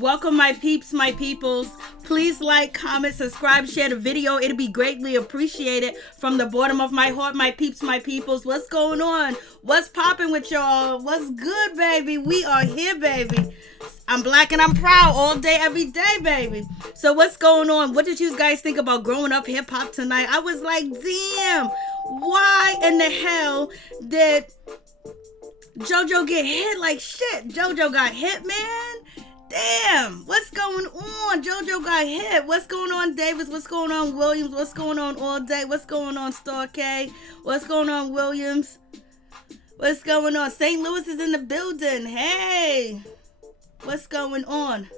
Welcome, my peeps, my peoples. Please like, comment, subscribe, share the video. It'll be greatly appreciated from the bottom of my heart, my peeps, my peoples. What's going on? What's popping with y'all? What's good, baby? We are here, baby. I'm black and I'm proud all day, every day, baby. So what's going on? What did you guys think about growing up hip hop tonight? I was like, damn, why in the hell did JoJo get hit like shit? JoJo got hit, man. Damn, what's going on? JoJo got hit. What's going on, Davis? What's going on, Williams? What's going on all day? What's going on, Star K? What's going on, Williams? What's going on? St. Louis is in the building. Hey, what's going on?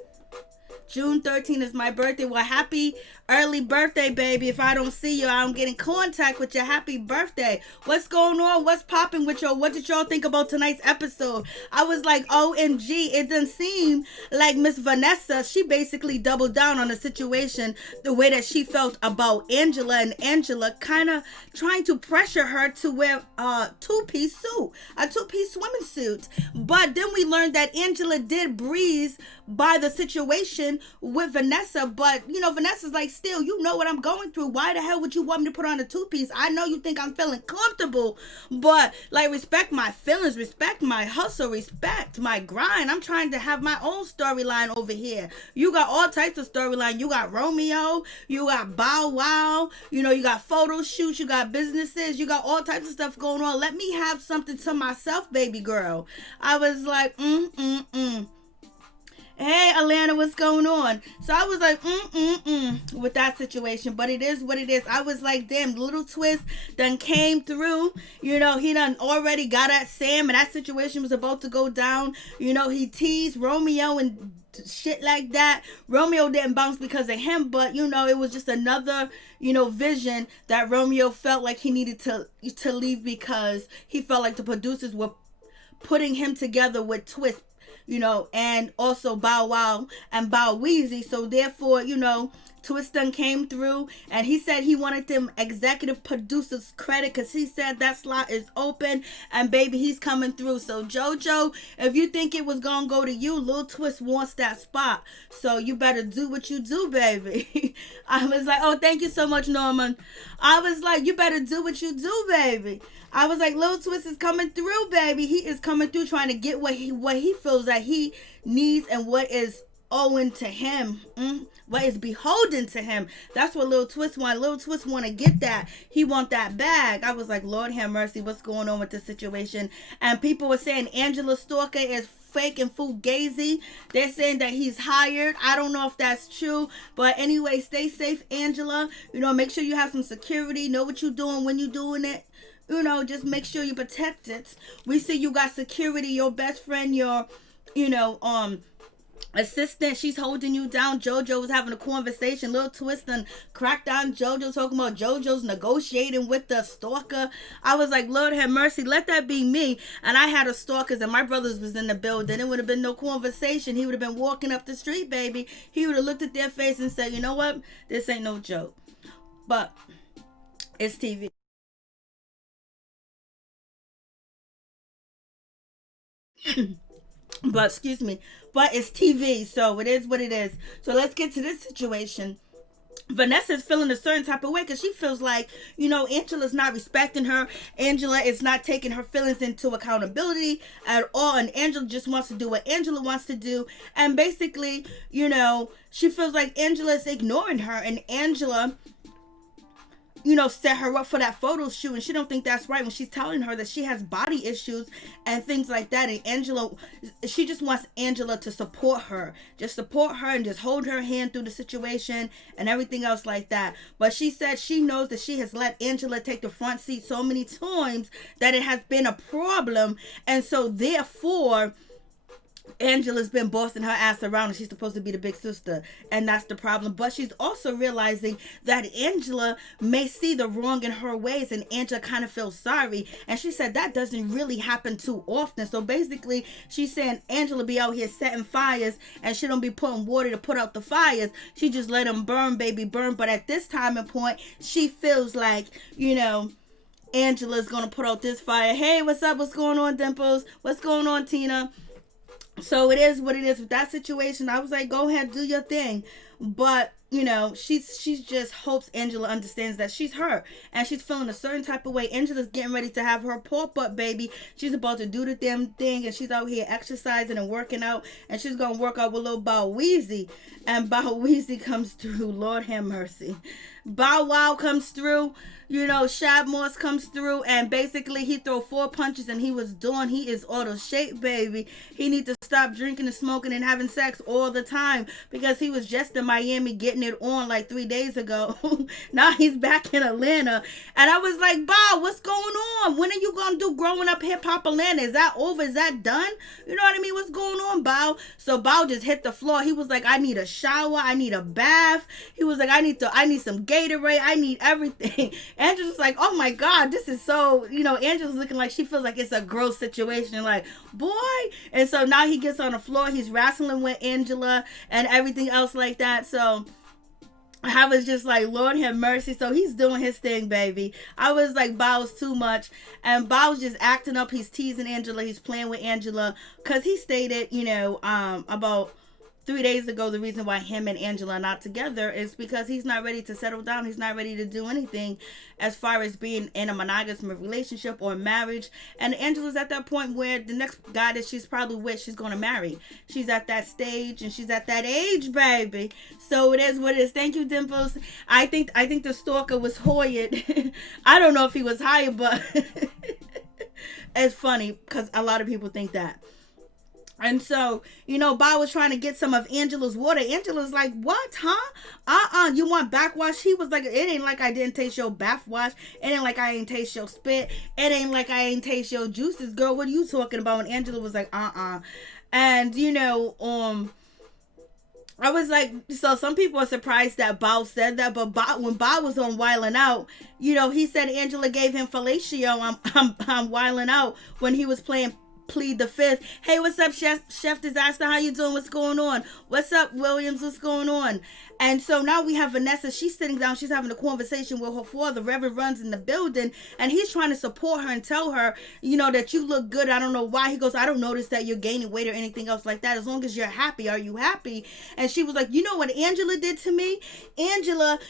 June 13th is my birthday. Well, happy early birthday, baby. If I don't see you, I don't get in contact with you. Happy birthday. What's going on? What's popping with y'all? What did y'all think about tonight's episode? I was like, OMG. It doesn't seem like Miss Vanessa, she basically doubled down on the situation, the way that she felt about Angela, and Angela kind of trying to pressure her to wear a two-piece suit, a two-piece swimming suit. But then we learned that Angela did breeze by the situation with Vanessa, but you know, Vanessa's like, still, you know what I'm going through. Why the hell would you want me to put on a two-piece? I know you think I'm feeling comfortable, but like, respect my feelings, respect my hustle, respect my grind. I'm trying to have my own storyline over here. You got all types of storyline. You got Romeo, you got Bow Wow, you know, you got photo shoots, you got businesses, you got all types of stuff going on. Let me have something to myself, baby girl. I was like, Hey, Atlanta, what's going on? So I was like, with that situation, but it is what it is. I was like, damn, Little Twist done came through. You know, he done already got at Sam, and that situation was about to go down. You know, he teased Romeo and shit like that. Romeo didn't bounce because of him, but you know, it was just another, you know, vision that Romeo felt like he needed to leave because he felt like the producers were putting him together with Twist, you know, and also Bow Wow and Bow Weezy. So therefore, you know, Twist done came through, and he said he wanted them executive producers credit because he said that slot is open, and baby, he's coming through. So JoJo, if you think it was gonna go to you, Lil Twist wants that spot, so you better do what you do, baby. I was like, oh, thank you so much, Norman. I was like, you better do what you do, baby. I was like, Lil Twist is coming through, baby. He is coming through, trying to get what he feels that he needs and what is owing to him, what is beholden to him. That's what Lil Twist want. Lil Twist want to get that. He want that bag. I was like, Lord have mercy, what's going on with this situation? And people were saying Angela Stalker is fake and fugazi. They're saying that he's hired. I don't know if that's true, but anyway, stay safe, Angela. You know, make sure you have some security. Know what you're doing when you're doing it. You know, just make sure you protect it. We see you got security, your best friend, your, you know, assistant, she's holding you down. JoJo was having a conversation. Little Twist and cracked down JoJo, talking about JoJo's negotiating with the stalker. I was like, Lord have mercy, let that be me. And I had a stalkers and my brothers was in the building. It would have been no conversation. He would have been walking up the street, baby. He would have looked at their face and said, you know what? This ain't no joke. But it's TV. But excuse me, but it's TV, so it is what it is. So let's get to this situation. Vanessa's feeling a certain type of way because she feels like, you know, Angela's not respecting her. Angela is not taking her feelings into accountability at all, and Angela just wants to do what Angela wants to do. And basically, you know, she feels like Angela is ignoring her, and Angela, you know, set her up for that photo shoot, and she don't think that's right when she's telling her that she has body issues and things like that. And Angela, she just wants Angela to support her, just support her and just hold her hand through the situation and everything else like that. But she said she knows that she has let Angela take the front seat so many times that it has been a problem, and so therefore Angela's been bossing her ass around, and she's supposed to be the big sister, and that's the problem. But she's also realizing that Angela may see the wrong in her ways, and Angela kind of feels sorry, and she said that doesn't really happen too often. So basically she's saying Angela be out here setting fires, and she don't be putting water to put out the fires. She just let them burn, baby, burn. But at this time and point, she feels like, you know, Angela's gonna put out this fire. Hey, what's up? What's going on, Dimples? What's going on, Tina? So it is what it is with that situation. I was like, go ahead, do your thing. But she's just hopes Angela understands that she's her and she's feeling a certain type of way. Angela's getting ready to have her pop up baby. She's about to do the damn thing, and she's out here exercising and working out, and she's gonna work out with little Bow Weezy. And Bow Weezy comes through. Lord have mercy. Bow Wow comes through. Shad Moss comes through, and basically he throw 4 punches, and he is out of shape, baby. He need to stop drinking and smoking and having sex all the time, because he was just in Miami getting it on like 3 days ago. Now he's back in Atlanta, and I was like, Bow, what's going on? When are you gonna do Growing Up Hip Hop Atlanta? Is that over? Is that done? You know what I mean? What's going on, Bow? So Bow just hit the floor. He was like, I need a shower, I need a bath. He was like, I need some Gatorade, I need everything. Angela's like, oh my God, this is so, Angela's looking like she feels like it's a gross situation, like, boy. And so now he gets on the floor, he's wrestling with Angela and everything else like that. So I was just like, Lord have mercy. So he's doing his thing, baby. I was like, Bow's too much. And Bow's just acting up. He's teasing Angela. He's playing with Angela. Because he stated, about 3 days ago, the reason why him and Angela are not together is because he's not ready to settle down. He's not ready to do anything as far as being in a monogamous relationship or marriage. And Angela's at that point where the next guy that she's probably with, she's going to marry. She's at that stage and she's at that age, baby. So it is what it is. Thank you, Dimples. I think the stalker was hired. I don't know if he was hired, but it's funny because a lot of people think that. And so, Bow was trying to get some of Angela's water. Angela's like, what, huh? You want backwash? He was like, it ain't like I didn't taste your bath wash. It ain't like I ain't taste your spit. It ain't like I ain't taste your juices. Girl, what are you talking about? And Angela was like, And, I was like, so some people are surprised that Bow said that, but when Bow was on Wildin' Out, he said Angela gave him fellatio on Wildin' Out when he was playing Plead the Fifth. Hey, what's up, Chef Disaster? How you doing? What's going on? What's up, Williams? What's going on? And so now we have Vanessa. She's sitting down. She's having a conversation with her father. Reverend Run's in the building, and he's trying to support her and tell her, that you look good. I don't know why. He goes, I don't notice that you're gaining weight or anything else like that. As long as you're happy. Are you happy? And she was like, you know what Angela did to me? Angela,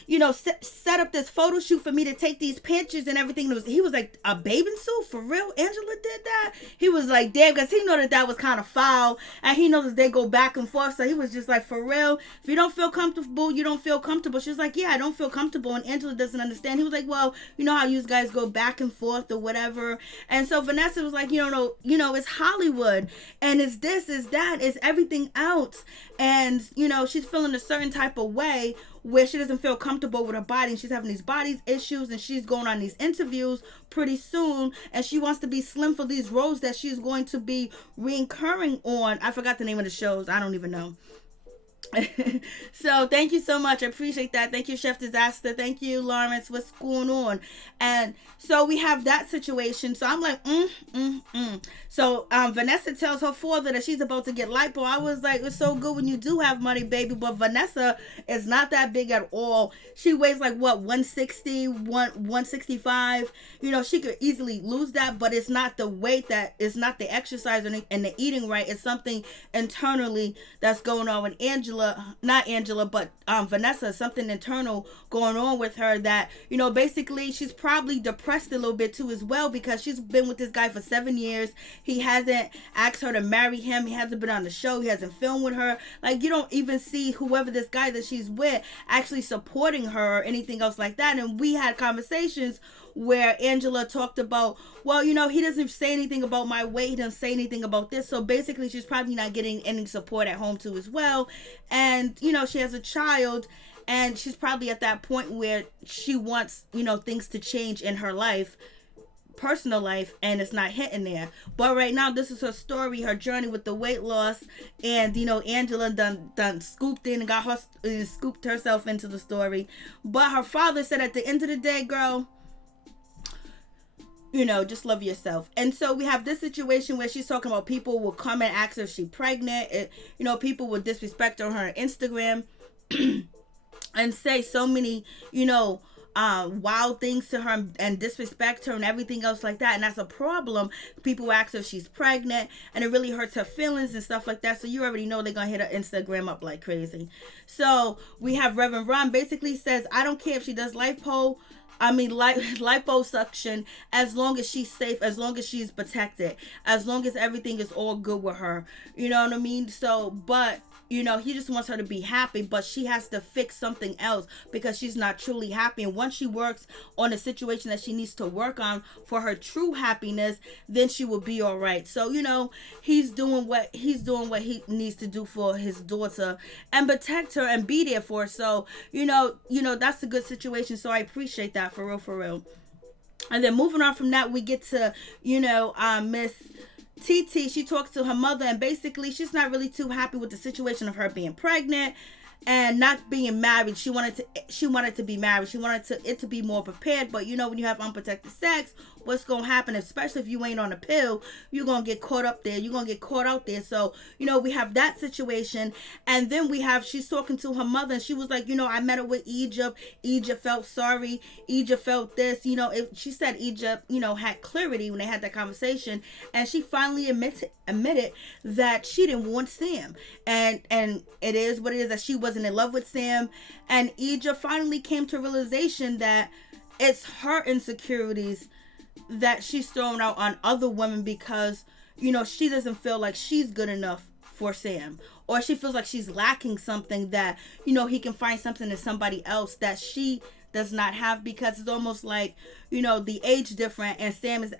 set up this photo shoot for me to take these pictures and everything. He was like, a bathing suit? For real? Angela did that? He was like, damn, because he know that was kind of foul, and he knows that they go back and forth. So he was just like, for real, if you don't feel comfortable, you don't feel comfortable. She was like, yeah, I don't feel comfortable. And Angela doesn't understand. He was like, well, you know how you guys go back and forth or whatever. And so Vanessa was like, it's Hollywood, and it's this, it's that, it's everything else. And she's feeling a certain type of way where she doesn't feel comfortable with her body, and she's having these body issues, and she's going on these interviews pretty soon, and she wants to be slim for these roles that she's going to be recurring on. I forgot the name of the shows. I don't even know. So thank you so much. I appreciate that. Thank you, Chef Disaster. Thank you, Lawrence. What's going on? And so we have that situation. So I'm like, So Vanessa tells her father that she's about to get lipo. I was like, it's so good when you do have money, baby. But Vanessa is not that big at all. She weighs like what, 160, 165. She could easily lose that, but it's not the weight, that it's not the exercise and the eating right. It's something internally that's going on with Vanessa, something internal going on with her that, basically she's probably depressed a little bit too as well, because she's been with this guy for 7 years. He hasn't asked her to marry him. He hasn't been on the show. He hasn't filmed with her. Like, you don't even see whoever this guy that she's with actually supporting her or anything else like that. And we had conversations where Angela talked about, well, he doesn't say anything about my weight. He doesn't say anything about this. So basically, she's probably not getting any support at home too as well. And, she has a child, and she's probably at that point where she wants, things to change in her life, personal life, and it's not hitting there. But right now, this is her story, her journey with the weight loss. And, Angela done scooped in and got her, scooped herself into the story. But her father said at the end of the day, girl, just love yourself. And so we have this situation where she's talking about people will come and ask her if she's pregnant. People will disrespect her on Instagram and say so many, wild things to her and disrespect her and everything else like that. And that's a problem. People ask her if she's pregnant, and it really hurts her feelings and stuff like that. So you already know they're going to hit her Instagram up like crazy. So we have Reverend Run basically says, I don't care if she does liposuction, as long as she's safe, as long as she's protected, as long as everything is all good with her. You know what I mean? So, but you know, he just wants her to be happy, but she has to fix something else because she's not truly happy. And once she works on a situation that she needs to work on for her true happiness, then she will be all right. So, you know, he's doing what he needs to do for his daughter and protect her and be there for her. So, you know, that's a good situation. So I appreciate that, for real, for real. And then moving on from that, we get to, Miss Titi. She talks to her mother, and basically she's not really too happy with the situation of her being pregnant and not being married. She wanted to be married. She wanted it to be more prepared. But you know, when you have unprotected sex, what's gonna happen, especially if you ain't on a pill, you're gonna get caught up there. You're gonna get caught out there. So, you know, we have that situation. And then she's talking to her mother, and she was like, I met her with Egypt. Egypt felt sorry. Egypt felt this. She said Egypt, had clarity when they had that conversation. And she finally admitted that she didn't want Sam. And it is what it is, that she wasn't in love with Sam. And Egypt finally came to realization that it's her insecurities that she's thrown out on other women because, she doesn't feel like she's good enough for Sam, or she feels like she's lacking something that, he can find something in somebody else that she does not have, because it's almost like, the age different, and Sam is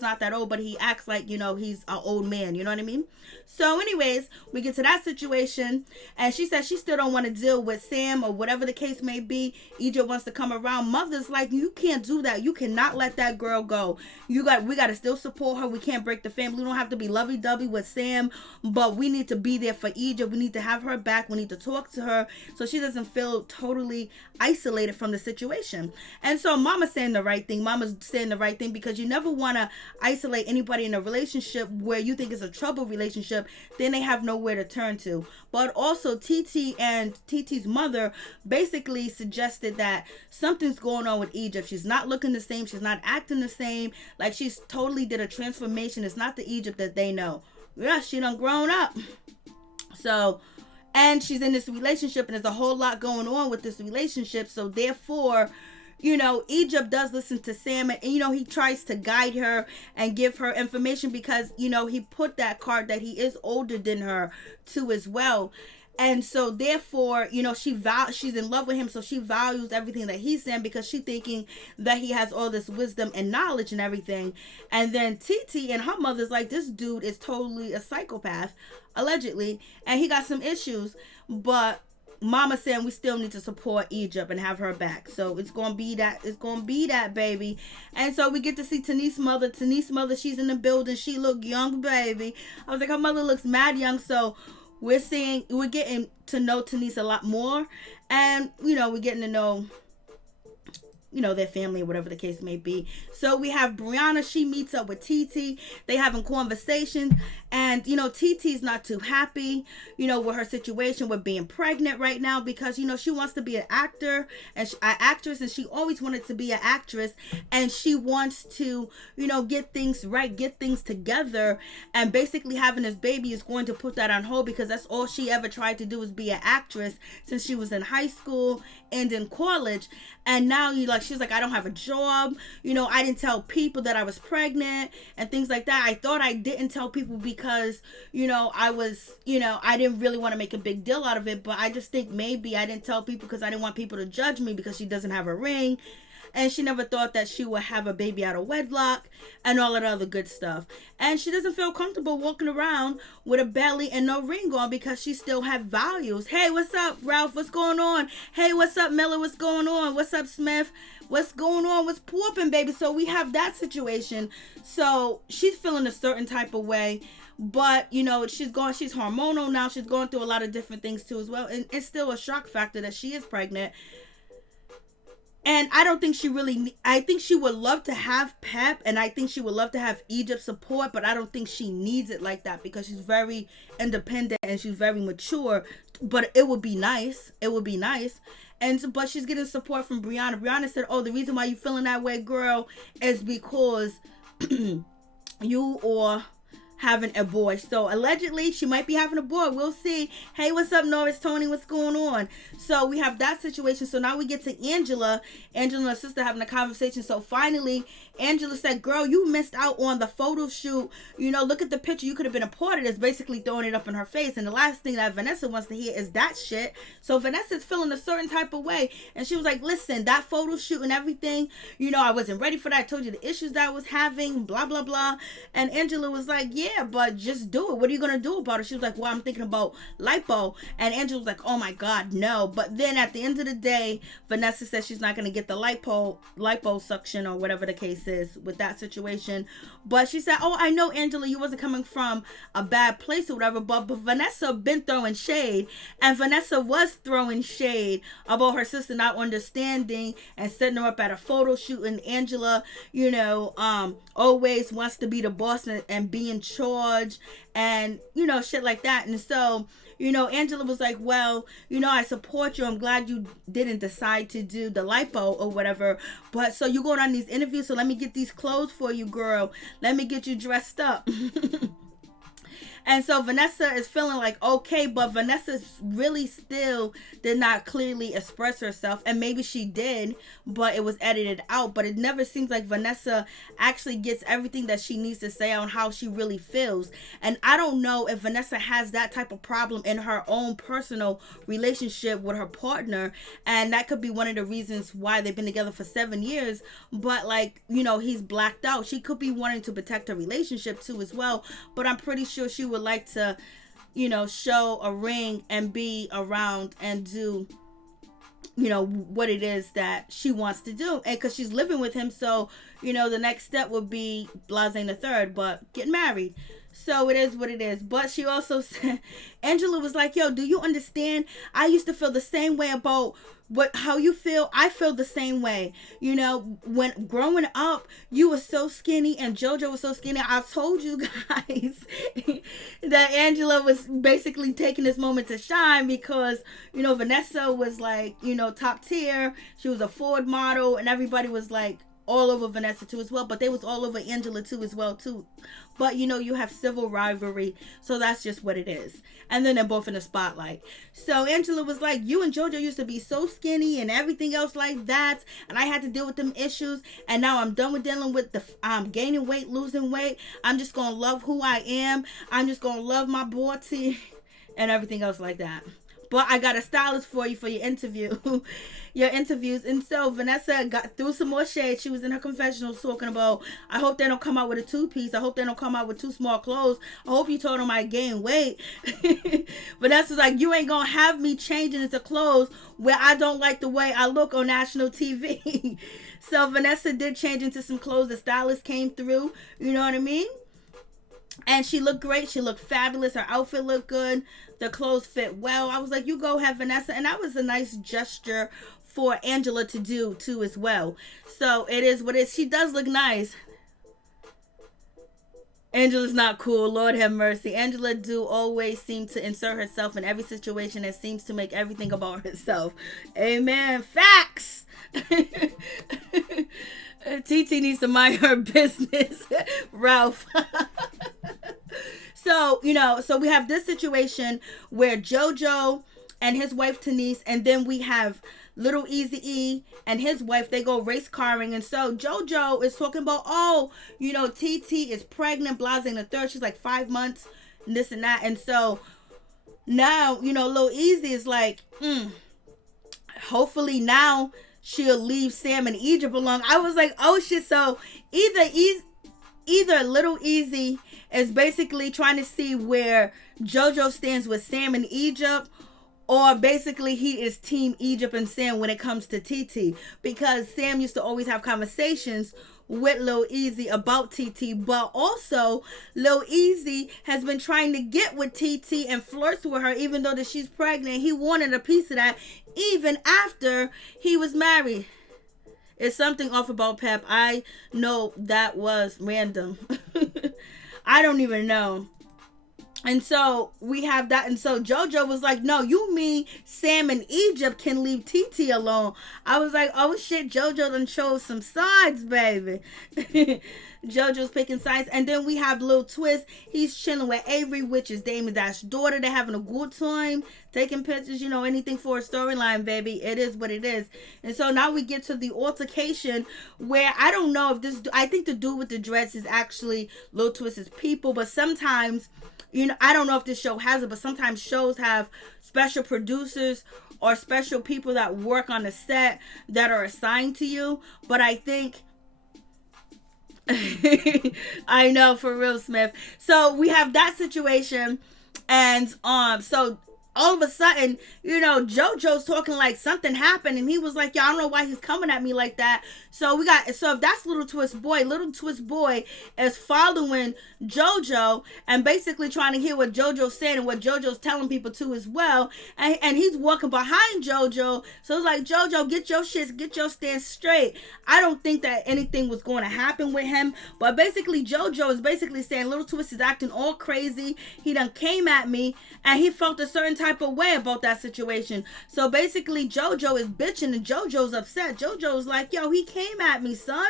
not that old, but he acts like, he's an old man. You know what I mean? So anyways, we get to that situation, and she says she still don't want to deal with Sam or whatever the case may be. Egypt wants to come around. Mother's like, you can't do that. You cannot let that girl go. We got to still support her. We can't break the family. We don't have to be lovey-dovey with Sam, but we need to be there for Egypt. We need to have her back. We need to talk to her so she doesn't feel totally isolated from the situation. And so Mama's saying the right thing. Mama's saying the right thing, because you never want to isolate anybody in a relationship where you think it's a trouble relationship. Then they have nowhere to turn to. But also Titi and Titi's mother basically suggested that something's going on with Egypt. She's not looking the same. She's not acting the same. Like, she's totally did a transformation. It's not the Egypt that they know. Yeah, she done grown up. So, and she's in this relationship, and there's a whole lot going on with this relationship. So therefore, Egypt does listen to Sam, and, he tries to guide her and give her information because, he put that card that he is older than her too as well. And so therefore, she's in love with him. So she values everything that he's saying because she's thinking that he has all this wisdom and knowledge and everything. And then Titi and her mother's like, this dude is totally a psychopath, allegedly, and he got some issues, but Mama saying we still need to support Egypt and have her back. So it's gonna be that baby. And so we get to see Tanice's mother. She's in the building. She look young, baby. I was like, her mother looks mad young. So we're getting to know Tanice a lot more, and we're getting to know their family or whatever the case may be. So we have Brianna. She meets up with Titi. They having conversations, and Titi's not too happy with her situation with being pregnant right now, because she wants to be an actress, and she always wanted to be an actress, and she wants to get things right, get things together, and basically having this baby is going to put that on hold, because that's all she ever tried to do, is be an actress since she was in high school and in college. And now she's like, I don't have a job. I didn't tell people that I was pregnant and things like that. I thought I didn't tell people because, I was, I didn't really want to make a big deal out of it. But I just think maybe I didn't tell people because I didn't want people to judge me because she doesn't have a ring. And she never thought that she would have a baby out of wedlock and all that other good stuff. And she doesn't feel comfortable walking around with a belly and no ring on because she still have values. Hey, what's up, Ralph? What's going on? Hey, what's up, Miller? What's going on? What's up, Smith? What's going on? What's popping, baby? So we have that situation. So she's feeling a certain type of way. But, she's hormonal now. She's going through a lot of different things too as well. And it's still a shock factor that she is pregnant. And I don't think I think she would love to have Pep, and I think she would love to have Egypt support, but I don't think she needs it like that because she's very independent and she's very mature but it would be nice. It would be nice. But she's getting support from Brianna. Brianna said, "Oh, the reason why you feeling that way, girl, is because you or having a boy." So allegedly she might be having a boy. We'll see. Hey, what's up, Norris? Tony, what's going on? So we have that situation. So now we get to Angela and her sister having a conversation. So finally Angela said, "Girl, you missed out on the photo shoot. You know, look at the picture. You could have been a part of this," basically throwing it up in her face. And the last thing that Vanessa wants to hear is that shit. So Vanessa's feeling a certain type of way. And she was like, "Listen, that photo shoot and everything, you know, I wasn't ready for that. I told you the issues that I was having, blah, blah, blah." And Angela was like, "Yeah, but just do it. What are you going to do about it?" She was like, "Well, I'm thinking about lipo." And Angela was like, "Oh my God, no." But then at the end of the day, Vanessa says she's not going to get the liposuction or whatever the case is with that situation. But she said, "Oh, I know, Angela, you wasn't coming from a bad place or whatever," but Vanessa been throwing shade, and Vanessa was throwing shade about her sister not understanding and setting her up at a photo shoot. And Angela, you know, always wants to be the boss and be in charge and, you know, shit like that. And so, you know, Angela was like, "Well, you know, I support you. I'm glad you didn't decide to do the lipo or whatever. But so you going on these interviews, so let me get these clothes for you, girl. Let me get you dressed up." And so Vanessa is feeling like okay, but Vanessa really still did not clearly express herself. And maybe she did, but it was edited out. But it never seems like Vanessa actually gets everything that she needs to say on how she really feels. And I don't know if Vanessa has that type of problem in her own personal relationship with her partner. And that could be one of the reasons why they've been together for 7 years. But like, you know, he's blacked out. She could be wanting to protect her relationship too as well. But I'm pretty sure she would like to, you know, show a ring and be around and do, you know, what it is that she wants to do. And because she's living with him, so, you know, the next step would be blase the third, but get married. So it is what it is. But she also said, Angela was like, "Yo, do you understand? I used to feel the same way about how you feel. I feel the same way. You know, when growing up, you were so skinny and JoJo was so skinny. I told you guys that Angela was basically taking this moment to shine because, you know, Vanessa was like, you know, top tier. She was a Ford model and everybody was like all over Vanessa too as well, but they was all over Angela too as well too. But you know, you have civil rivalry, so that's just what it is. And then they're both in the spotlight. So Angela was like, "You and JoJo used to be so skinny and everything else like that, and I had to deal with them issues, and now I'm done with dealing with the gaining weight, losing weight. I'm just gonna love who I am. I'm just gonna love my body and everything else like that. But I got a stylist for you for your interview." Your interviews. And so Vanessa got through some more shade. She was in her confessional talking about, "I hope they don't come out with a 2-piece. I hope they don't come out with too small clothes. I hope you told them I gained weight." Vanessa's like, "You ain't gonna have me changing into clothes where I don't like the way I look on national TV." So Vanessa did change into some clothes. The stylist came through, you know what I mean? And she looked great. She looked fabulous. Her outfit looked good. The clothes fit well. I was like, "You go ahead, Vanessa." And that was a nice gesture for Angela to do too as well. So it is what it is. She does look nice. Angela's not cool. Lord have mercy. Angela do always seem to insert herself in every situation and seems to make everything about herself. Amen. Facts. Titi needs to mind her business. Ralph. So, you know, so we have this situation where JoJo and his wife Denise, and then we have Little Eazy-E and his wife, they go race carring. And so JoJo is talking about, "Oh, you know, Titi is pregnant, blase the third. She's like 5 months, and this and that." And so now, you know, Lil Eazy is like, hopefully now she'll leave Sam and Egypt alone. I was like, oh shit. So either Little Eazy is basically trying to see where JoJo stands with Sam and Egypt, or basically he is team Egypt and Sam when it comes to Titi, because Sam used to always have conversations with Lil Eazy about Titi, but also Lil Eazy has been trying to get with Titi and flirts with her even though that she's pregnant. He wanted a piece of that even after he was married. It's something off about Pep. I know that was random. I don't even know. And so we have that. And so JoJo was like, no, you mean Sam in Egypt can leave Titi alone. I was like, oh shit, JoJo done chose some sides, baby. JoJo's picking sides. And then we have Lil Twist. He's chilling with Avery, which is Damon Dash's daughter. They're having a good time, taking pictures, anything for a storyline, baby. It is what it is. And so now we get to the altercation where I don't know if this, I think the dude with the dreads is actually Lil Twist's people, but sometimes, I don't know if this show has it, but sometimes shows have special producers or special people that work on the set that are assigned to you. But I think I know, for real, Smith. So we have that situation, and so all of a sudden, JoJo's talking like something happened, and he was like, "Yo, I don't know why he's coming at me like that." So if that's Little Twist Boy is following JoJo and basically trying to hear what JoJo's saying and what JoJo's telling people too as well, and he's walking behind JoJo. So it's like, JoJo, get your shit, get your stance straight. I don't think that anything was going to happen with him, but basically JoJo is basically saying Little Twist is acting all crazy. He done came at me, and he felt a certain type of way about that situation. So basically JoJo is bitching, and JoJo's upset. JoJo's like, yo, he came at me, son,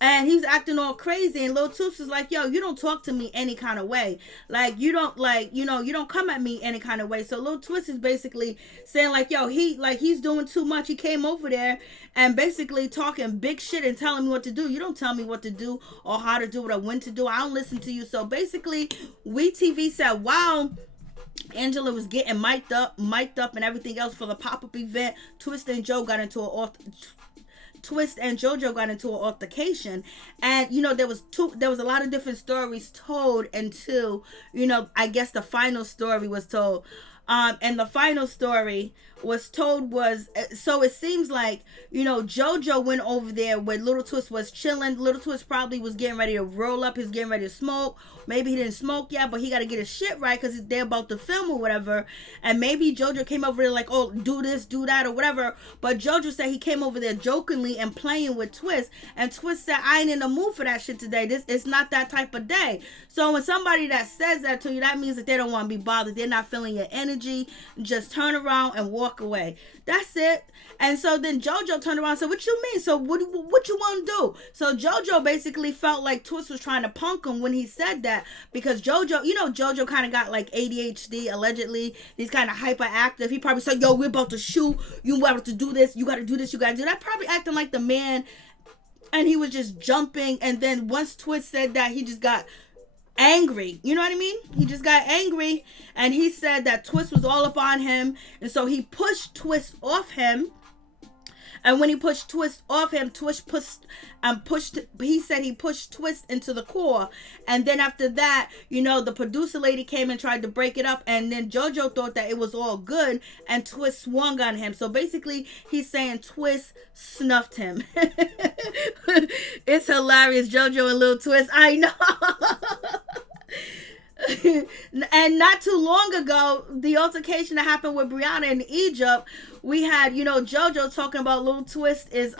and he's acting all crazy. And Lil Toops is like, yo, you don't talk to me any kind of way. Like, you don't, you don't come at me any kind of way. So Lil Twist is basically saying like, yo, he's doing too much. He came over there and basically talking big shit and telling me what to do. You don't tell me what to do or how to do it or when to do it. I don't listen to you. So basically, WeTV said, wow, Angela was getting mic'd up and everything else for the pop-up event. Twist and JoJo got into an altercation, and there was a lot of different stories told until I guess the final story was told. And the final story was told was, so it seems like, JoJo went over there where Little Twist was chilling. Little Twist probably was getting ready to roll up. He's getting ready to smoke. Maybe he didn't smoke yet, but he got to get his shit right because they're about to film or whatever. And maybe JoJo came over there like, oh, do this, do that, or whatever. But JoJo said he came over there jokingly and playing with Twist. And Twist said, I ain't in the mood for that shit today. It's not that type of day. So when somebody that says that to you, that means that they don't want to be bothered. They're not feeling your energy. Just turn around and walk away. That's it. And so then JoJo turned around and said, what you mean? So what you want to do? So JoJo basically felt like Twist was trying to punk him when he said that, because JoJo, JoJo kind of got like ADHD allegedly. He's kind of hyperactive. He probably said, yo, we're about to shoot. You about to do this. You got to do this. You got to do that. Probably acting like the man. And he was just jumping. And then once Twist said that, he just got angry. You know what I mean? He just got angry, and he said that Twist was all up on him, and so he pushed Twist off him. And when he pushed Twist off him, Twist he said he pushed Twist into the core. And then after that, the producer lady came and tried to break it up. And then JoJo thought that it was all good, and Twist swung on him. So basically, he's saying Twist snuffed him. It's hilarious, JoJo and Lil Twist. I know. And not too long ago, the altercation that happened with Brianna in Egypt, we had, JoJo talking about Lil Twist is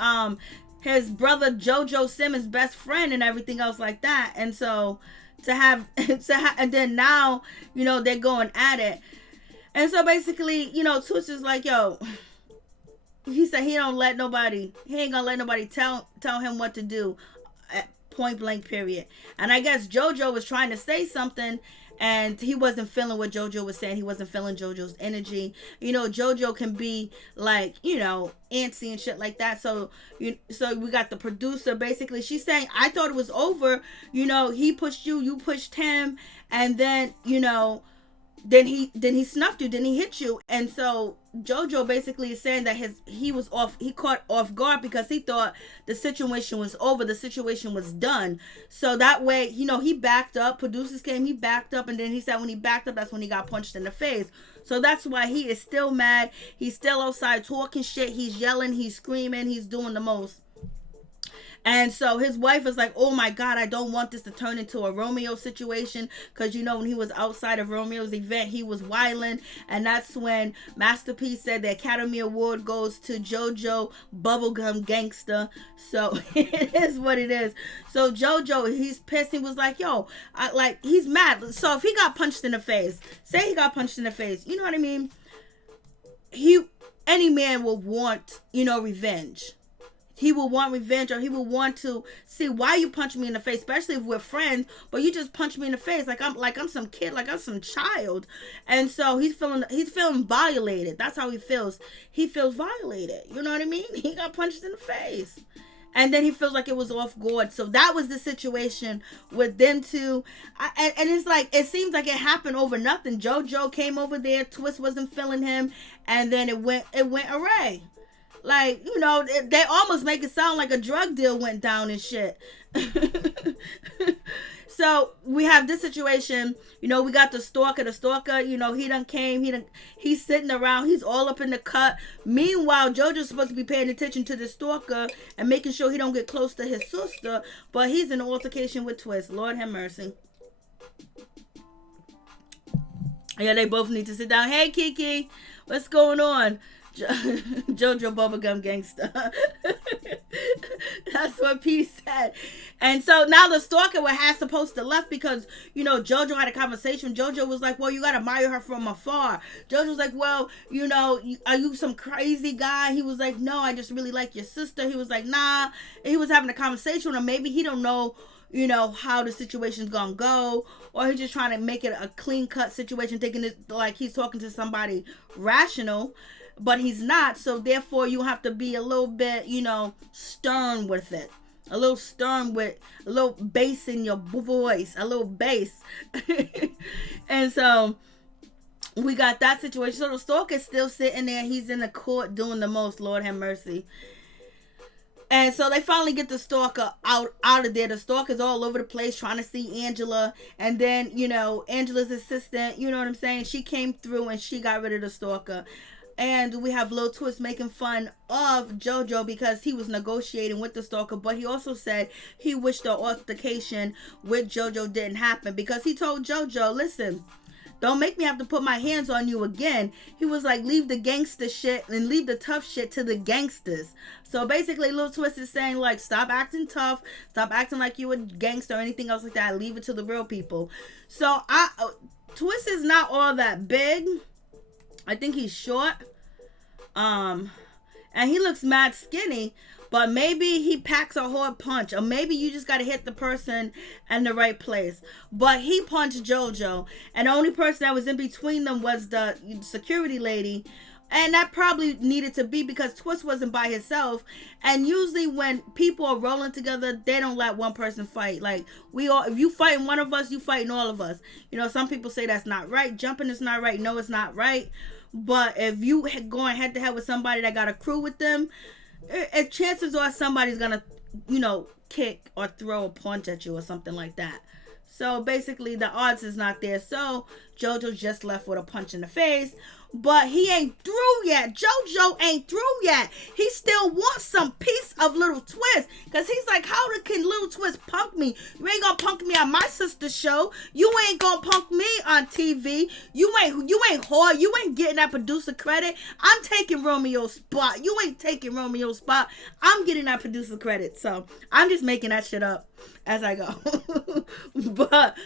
his brother JoJo Simmons' best friend and everything else like that. And so and then now, they're going at it. And so basically, Twist is like, yo, he said he ain't gonna let nobody tell him what to do. Point blank, period. And I guess JoJo was trying to say something, and he wasn't feeling what JoJo was saying. He wasn't feeling JoJo's energy. JoJo can be like, antsy and shit like that. So we got the producer. Basically, she's saying, I thought it was over. He pushed you, you pushed him, and then then he snuffed you, then he hit you. And so JoJo basically is saying that he caught off guard because he thought the situation was over, the situation was done. So that way, he backed up. Producers came, he backed up, and then he said when he backed up, that's when he got punched in the face. So that's why he is still mad. He's still outside talking shit. He's yelling, he's screaming, he's doing the most. And so his wife is like, oh my God, I don't want this to turn into a Romeo situation. Because, when he was outside of Romeo's event, he was wilding. And that's when Master P said the Academy Award goes to JoJo Bubblegum Gangster. So it is what it is. So JoJo, he's pissed. He was like, yo, he's mad. So if he got punched in the face, say he got punched in the face, you know what I mean? Any man will want, revenge. He will want revenge, or he will want to see why you punch me in the face, especially if we're friends, but you just punch me in the face like I'm some kid, like I'm some child. And so he's feeling violated. That's how he feels. He feels violated. You know what I mean? He got punched in the face. And then he feels like it was off guard. So that was the situation with them two. And it's like, it seems like it happened over nothing. JoJo came over there. Twist wasn't feeling him. And then it went awry. Like, they almost make it sound like a drug deal went down and shit. So we have this situation, we got the stalker, he done came, he's sitting around, he's all up in the cut. Meanwhile, JoJo's supposed to be paying attention to the stalker and making sure he don't get close to his sister, but he's in an altercation with Twist. Lord have mercy. Yeah, they both need to sit down. Hey, Kiki, what's going on? JoJo Bubblegum Gangster. That's what P said. And so now the stalker was supposed to left because, JoJo had a conversation. JoJo was like, well, you got to admire her from afar. JoJo was like, well, are you some crazy guy? He was like, no, I just really like your sister. He was like, nah. And he was having a conversation with her. Maybe he don't know, how the situation's gonna go, or he's just trying to make it a clean cut situation, thinking it like he's talking to somebody rational. But he's not, so therefore you have to be a little bit, stern with it. A little stern with a little bass in your voice. A little bass. And so we got that situation. So the stalker's still sitting there. He's in the court doing the most. Lord have mercy. And so they finally get the stalker out of there. The stalker's all over the place trying to see Angela. And then, Angela's assistant, you know what I'm saying? She came through and she got rid of the stalker. And we have Lil Twist making fun of JoJo because he was negotiating with the stalker. But he also said he wished the altercation with JoJo didn't happen. Because he told JoJo, listen, don't make me have to put my hands on you again. He was like, leave the gangster shit and leave the tough shit to the gangsters. So basically Lil Twist is saying, like, stop acting tough. Stop acting like you a gangster or anything else like that. Leave it to the real people. So Twist is not all that big. I think he's short. And he looks mad skinny. But maybe he packs a hard punch. Or maybe you just got to hit the person in the right place. But he punched JoJo. And the only person that was in between them was the security lady. And that probably needed to be because Twist wasn't by himself. And usually when people are rolling together, they don't let one person fight. Like, if you fighting one of us, you fighting all of us. Some people say that's not right. Jumping is not right. No, it's not right. But if you going head to head with somebody that got a crew with them, chances are somebody's gonna, kick or throw a punch at you or something like that. So basically the odds is not there. So JoJo just left with a punch in the face. But he ain't through yet. JoJo ain't through yet. He still wants some piece of Little Twist. Because he's like, how can Little Twist punk me? You ain't gonna punk me on my sister's show. You ain't gonna punk me on TV. You ain't whore. You ain't getting that producer credit. I'm taking Romeo's spot. You ain't taking Romeo's spot. I'm getting that producer credit. So I'm just making that shit up as I go. But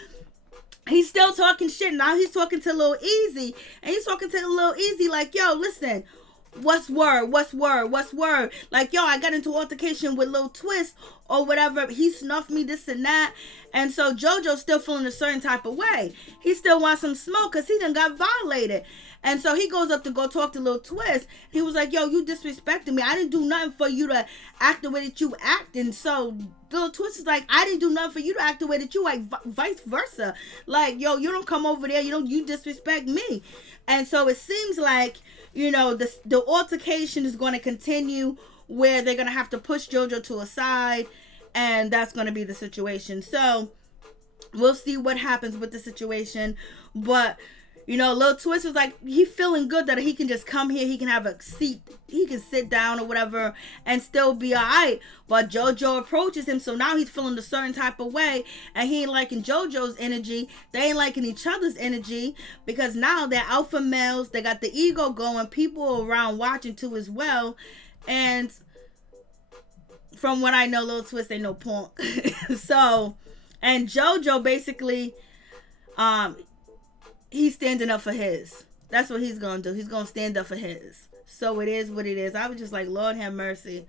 he's still talking shit. Now he's talking to Lil Easy. And he's talking to Lil Easy like, yo, listen, what's word? Like, yo, I got into altercation with Lil Twist or whatever. He snuffed me, this and that. And so JoJo's still feeling a certain type of way. He still wants some smoke because he done got violated. And so he goes up to go talk to Lil Twist. He was like, yo, you disrespecting me. I didn't do nothing for you to act the way that you act. And so Lil Twist is like, I didn't do nothing for you to act the way that you like, vice versa. Like, yo, you don't come over there. You disrespect me. And so it seems like, the altercation is going to continue where they're going to have to push JoJo to a side. And that's going to be the situation. So we'll see what happens with the situation. But Lil Twist was like, he feeling good that he can just come here, he can have a seat, he can sit down or whatever and still be alright. But JoJo approaches him, so now he's feeling a certain type of way, and he ain't liking JoJo's energy. They ain't liking each other's energy, because now they're alpha males, they got the ego going, people around watching too as well. And from what I know, Lil Twist ain't no punk. So, and JoJo basically, he's standing up for his. That's what he's gonna do. He's gonna stand up for his. So it is what it is. I was just like, Lord have mercy.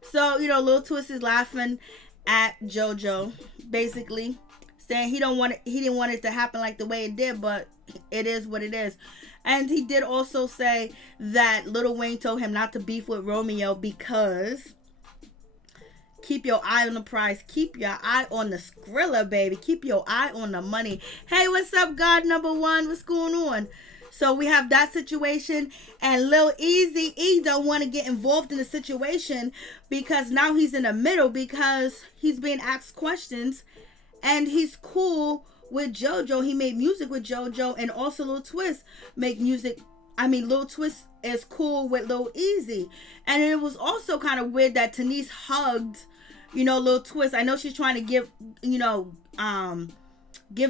So, Lil Twist is laughing at JoJo, basically saying he didn't want it to happen like the way it did, but it is what it is. And he did also say that Lil Wayne told him not to beef with Romeo because keep your eye on the prize. Keep your eye on the Skrilla, baby. Keep your eye on the money. Hey, what's up, God number one? What's going on? So we have that situation, and Lil Easy don't want to get involved in the situation because now he's in the middle because he's being asked questions, and he's cool with JoJo. He made music with JoJo, and also Lil Twist make music. Lil Twist is cool with Lil Easy, and it was also kind of weird that Tanise hugged, Lil Twist. I know she's trying to give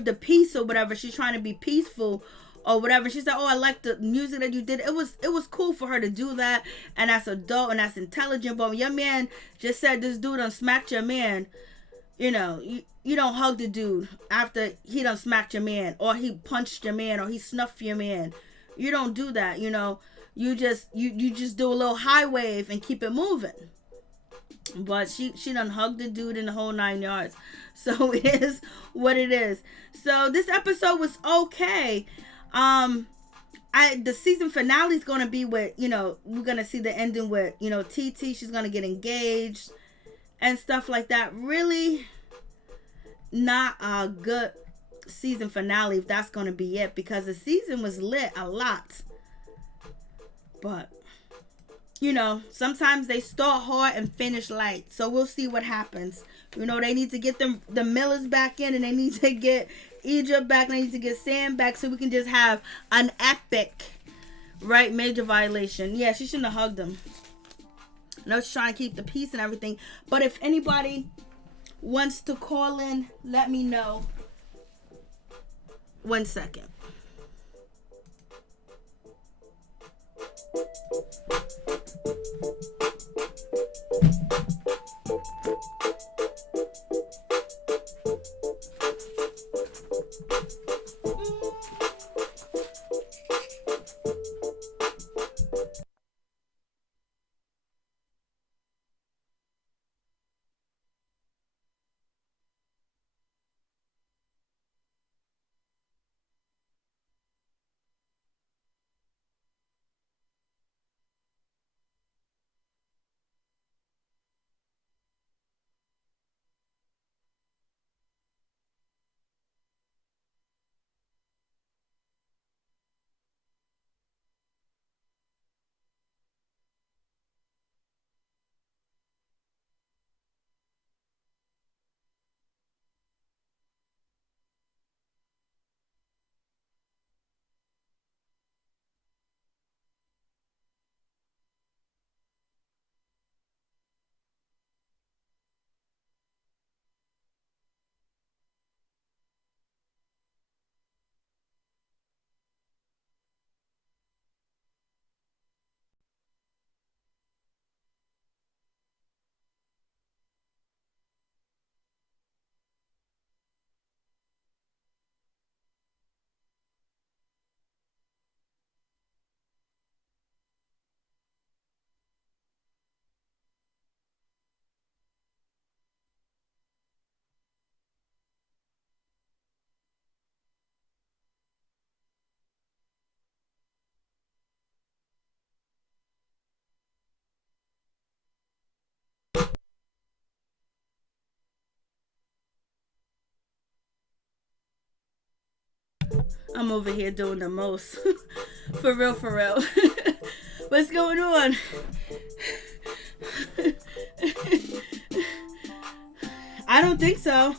the peace or whatever. She's trying to be peaceful or whatever. She said, "Oh, I like the music that you did." It was cool for her to do that, and that's adult and that's intelligent. But when your man just said this dude done smacked your man, you don't hug the dude after he done smacked your man, or he punched your man, or he snuffed your man. You don't do that. You just do a little high wave and keep it moving. But she done hugged the dude in the whole 9 yards. So it is what it is. So this episode was okay. The season finale is gonna be with, we're gonna see the ending with, Titi. She's gonna get engaged and stuff like that. Really not a good season finale if that's gonna be it, because the season was lit a lot. But sometimes they start hard and finish light. So we'll see what happens. They need to get the Millers back in, and they need to get Egypt back, and they need to get Sam back, so we can just have an epic, right, major violation. Yeah, she shouldn't have hugged him. I know she's trying to keep the peace and everything. But if anybody wants to call in, let me know. 1 second. I'm over here doing the most. For real, for real. What's going on? I don't think so.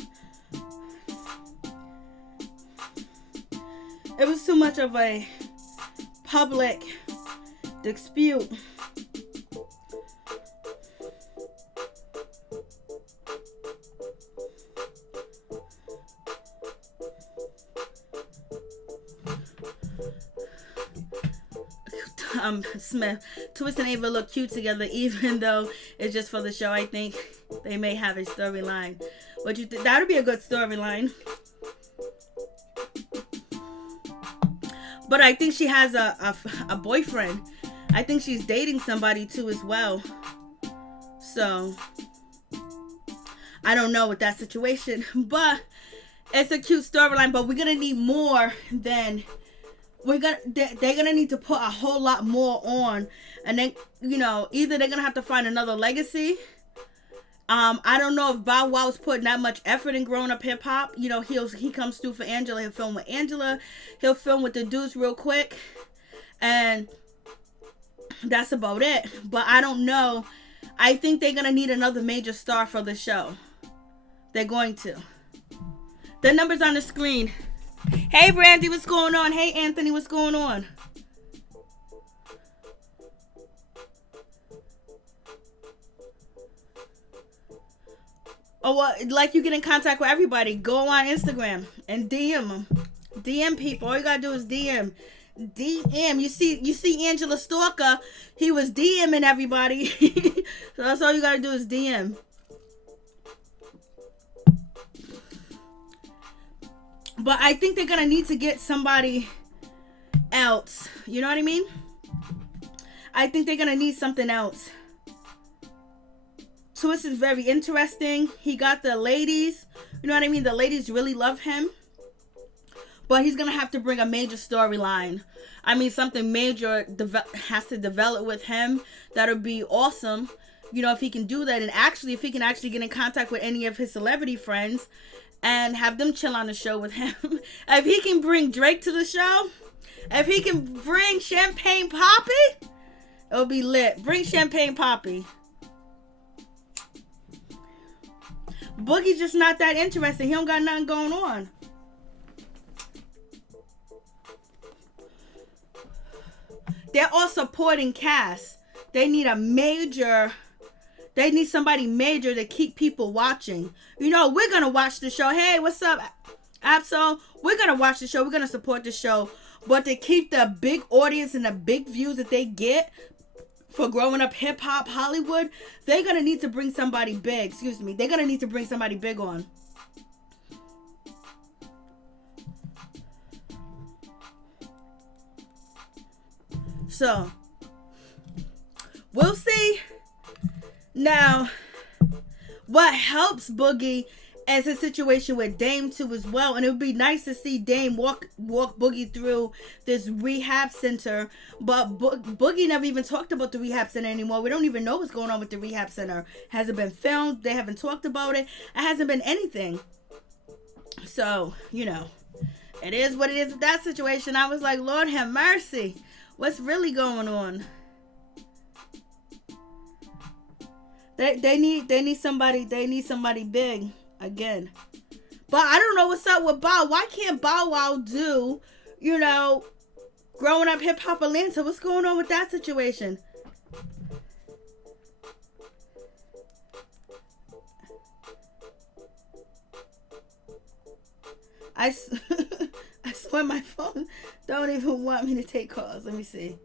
It was too much of a public dispute. Smith, Twist and Ava look cute together, even though it's just for the show. I think they may have a storyline. What you think? That would be a good storyline. But I think she has a boyfriend. I think she's dating somebody too as well. So I don't know with that situation, but it's a cute storyline. But we're gonna need more than. They're gonna need to put a whole lot more on, and then either they're gonna have to find another legacy. I don't know if Bow Wow's putting that much effort in growing up hip hop. He comes through for Angela. He'll film with Angela. He'll film with the dudes real quick, and that's about it. But I don't know. I think they're gonna need another major star for the show. They're going to. The number's on the screen. Hey Brandy, what's going on? Hey Anthony, what's going on? Oh, well, like you get in contact with everybody, go on Instagram and DM them. DM people. All you gotta do is DM. You see Angela Stalker, he was DMing everybody. So that's all you gotta do is DM. But I think they're gonna need to get somebody else. You know what I mean? I think they're gonna need something else. Twist is very interesting. He got the ladies. You know what I mean? The ladies really love him. But he's gonna have to bring a major storyline. I mean, something major has to develop with him. That'll be awesome. If he can do that, and actually, if he can actually get in contact with any of his celebrity friends and have them chill on the show with him. If he can bring Drake to the show, if he can bring Champagne Poppy, it'll be lit. Bring Champagne Poppy. Boogie's just not that interesting. He don't got nothing going on. They're all supporting Cass. They need somebody major to keep people watching. We're going to watch the show. Hey, what's up, Absol? We're going to watch the show. We're going to support the show. But to keep the big audience and the big views that they get for growing up hip-hop Hollywood, they're going to need to bring somebody big. Excuse me. They're going to need to bring somebody big on. So, we'll see. Now, what helps Boogie is a situation with Dame too as well, and it would be nice to see Dame walk Boogie through this rehab center. But Boogie never even talked about the rehab center anymore. We don't even know what's going on with the rehab center. Hasn't been filmed. They haven't talked about it. It hasn't been anything. So it is what it is with that situation. I was like, Lord have mercy. What's really going on? They need somebody big again. But I don't know what's up with Bow. Why can't Bow Wow do, growing up hip hop Atlanta? What's going on with that situation? I swear my phone don't even want me to take calls. Let me see.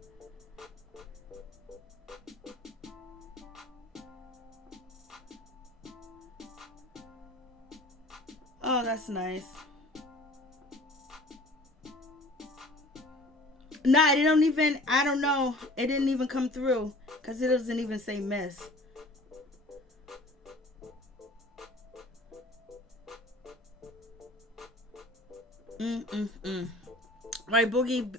Oh, that's nice. Nah, I don't know. It didn't even come through because it doesn't even say miss. Right, Boogie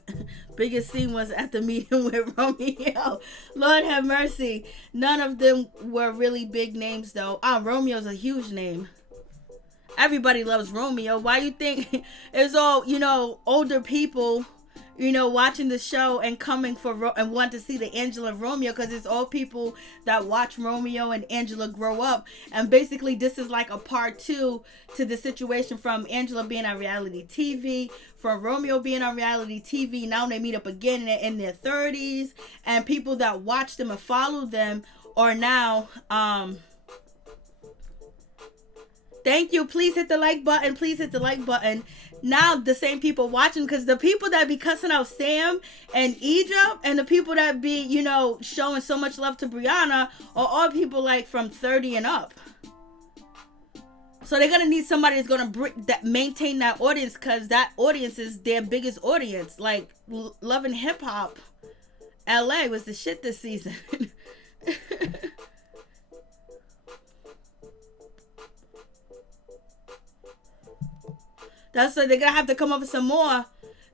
biggest scene was at the meeting with Romeo. Lord have mercy. None of them were really big names though. Romeo's a huge name. Everybody loves Romeo. Why you think it's all, older people, watching the show and coming and want to see the Angela and Romeo, because it's all people that watch Romeo and Angela grow up. And basically this is like a part 2 to the situation from Angela being on reality TV, from Romeo being on reality TV. Now they meet up again in their 30s, and people that watch them and follow them are now thank you. Please hit the like button. Please hit the like button. Now the same people watching, because the people that be cussing out Sam and Egypt, and the people that be, showing so much love to Brianna, are all people like from 30 and up. So they're gonna need somebody that's gonna maintain that audience, because that audience is their biggest audience. Like Love and Hip Hop LA was the shit this season. That's why they're gonna have to come up with some more.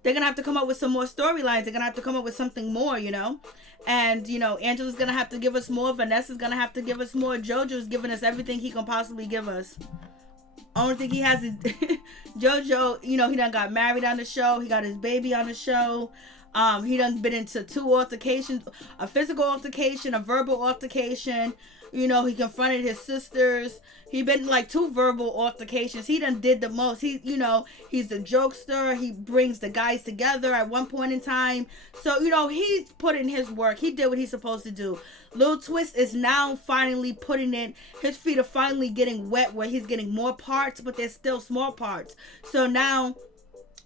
They're gonna have to come up with some more storylines. They're gonna have to come up with something more, And Angela's gonna have to give us more. Vanessa's gonna have to give us more. JoJo's giving us everything he can possibly give us. Only thing he has is JoJo. He done got married on the show. He got his baby on the show. He done been into 2 altercations: a physical altercation, a verbal altercation. He confronted his sisters. He been like 2 verbal altercations. He done did the most. He's a jokester. He brings the guys together at one point in time. So, he's put in his work. He did what he's supposed to do. Lil Twist is now finally putting in, his feet are finally getting wet, where he's getting more parts, but they're still small parts. So now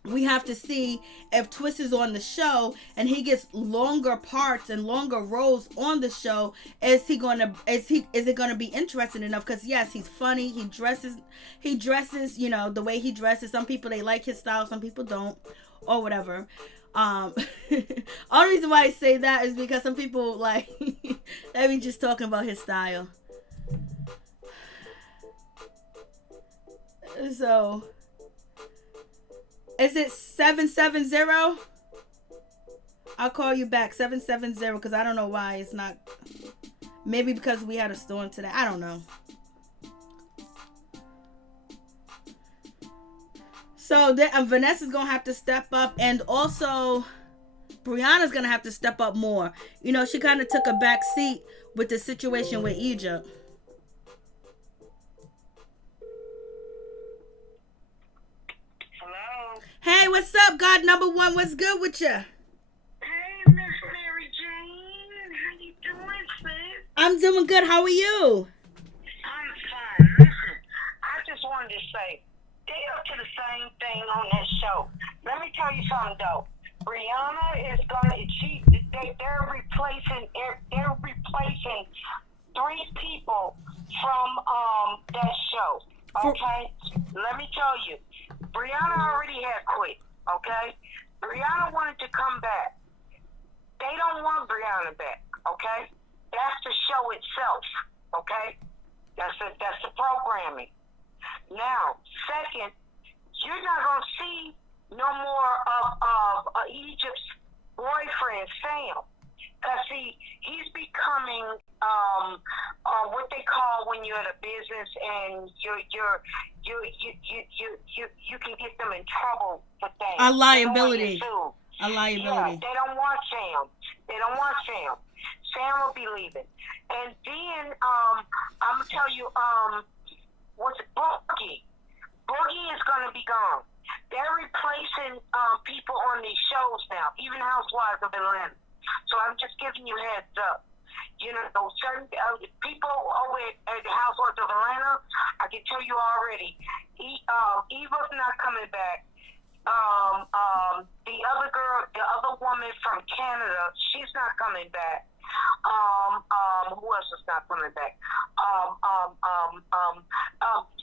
we have to see if Twist is on the show and he gets longer parts and longer roles on the show. Is it gonna be interesting enough? Because yes, he's funny. He dresses, the way he dresses. Some people, they like his style, some people don't, or whatever. Only reason why I say that is because some people like they be just talking about his style. So is it 770? I'll call you back. 770, because I don't know why it's not. Maybe because we had a storm today. I don't know. So Vanessa's going to have to step up. And also, Brianna's going to have to step up more. She kind of took a back seat with the situation with Egypt. Hey, what's up, God number 1? What's good with you? Hey, Miss Mary Jane. How you doing, sis? I'm doing good. How are you? I'm fine. Listen, I just wanted to say, they up to the same thing on that show. Let me tell you something, though. Brianna is they're replacing 3 people from that show. Okay? Let me tell you. Brianna already had quit, okay? Brianna wanted to come back. They don't want Brianna back, okay? That's the show itself, okay? That's the programming. Now, second, you're not going to see no more of Egypt's boyfriend, Sam. Because, see, he's becoming what they call when you're in a business and you can get them in trouble for things. A liability. Yeah, they don't want Sam. Sam will be leaving. And then I'm gonna tell you, what's it, Boogie? Boogie is gonna be gone. They're replacing people on these shows now, even Housewives of Atlanta. So I'm just giving you heads up. Certain people over at the Housewives of Atlanta, I can tell you already, Eva's not coming back. The other girl, the other woman from Canada, she's not coming back. Who else is not coming back?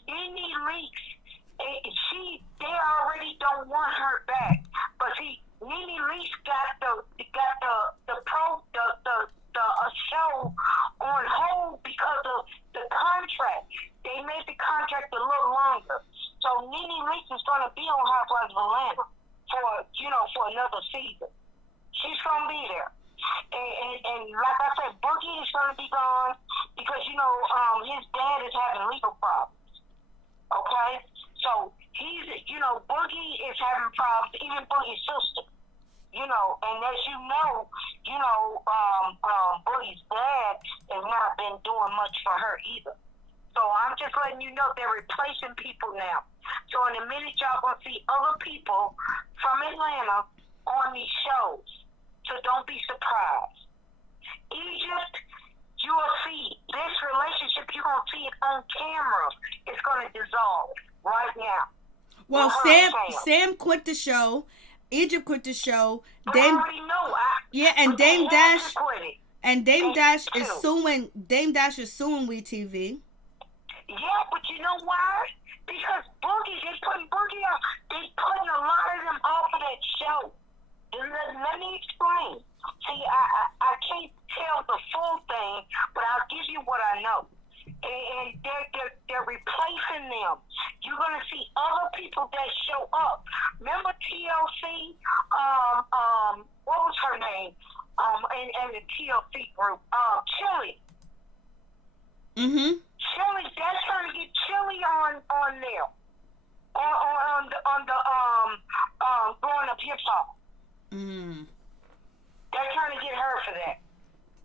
Nene Leakes, they already don't want her back. But see, Nene Leakes got the show on hold because of the contract. They made the contract a little longer. So Nene Leakes is going to be on Housewives of Atlanta for another season. She's going to be there. And like I said, Boogie is going to be gone because, his dad is having legal problems. Okay? So he's, Boogie is having problems, even Boogie's sister. You know, and as you know, Boogie's dad has not been doing much for her either. So I'm just letting you know they're replacing people now. So in a minute, y'all gonna see other people from Atlanta on these shows. So don't be surprised. Egypt, you will see this relationship. You're gonna see it on camera. It's gonna dissolve right now. Well, Sam quit the show. Egypt quit the show. Dame, I already know. And Dame Dash. And Dame Dash is suing. Dame Dash is suing WeTV. Yeah, but you know why? Because Boogie, they putting Boogie out. They putting a lot of them off of that show. Let me explain. See, I can't tell the full thing, but I'll give you what I know. And they're replacing them. You're gonna see other people that show up. Remember TLC? What was her name? And the TLC group, Chili. Chili, that's trying to get Chili on there. On the growing up hip hop. They're trying to get her for that.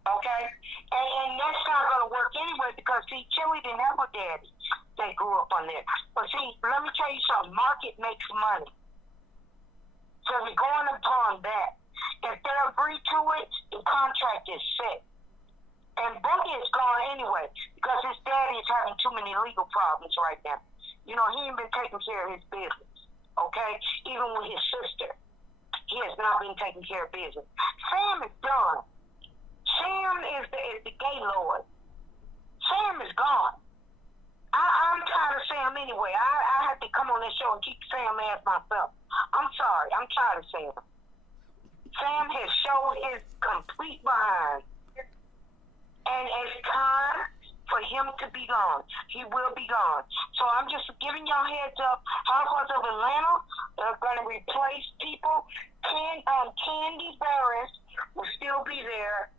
Okay? And that's not gonna work anyway because see, Chili didn't have a daddy that grew up on there. But see, let me tell you something, market makes money. So we're going upon that. If they agree to it, the contract is set. And Boogie is gone anyway because his daddy is having too many legal problems right now. You know, he ain't been taking care of his business, okay? Even with his sister, he has not been taking care of business. Sam is done. Sam is the gay lord. Sam is gone. I'm tired of Sam anyway. I have to come on this show and keep Sam as myself. I'm sorry. I'm tired of Sam. Sam has showed his complete behind. And it's time for him to be gone. He will be gone. So I'm just giving y'all heads up. Housewives of Atlanta are going to replace people. Candy Barris will still be there.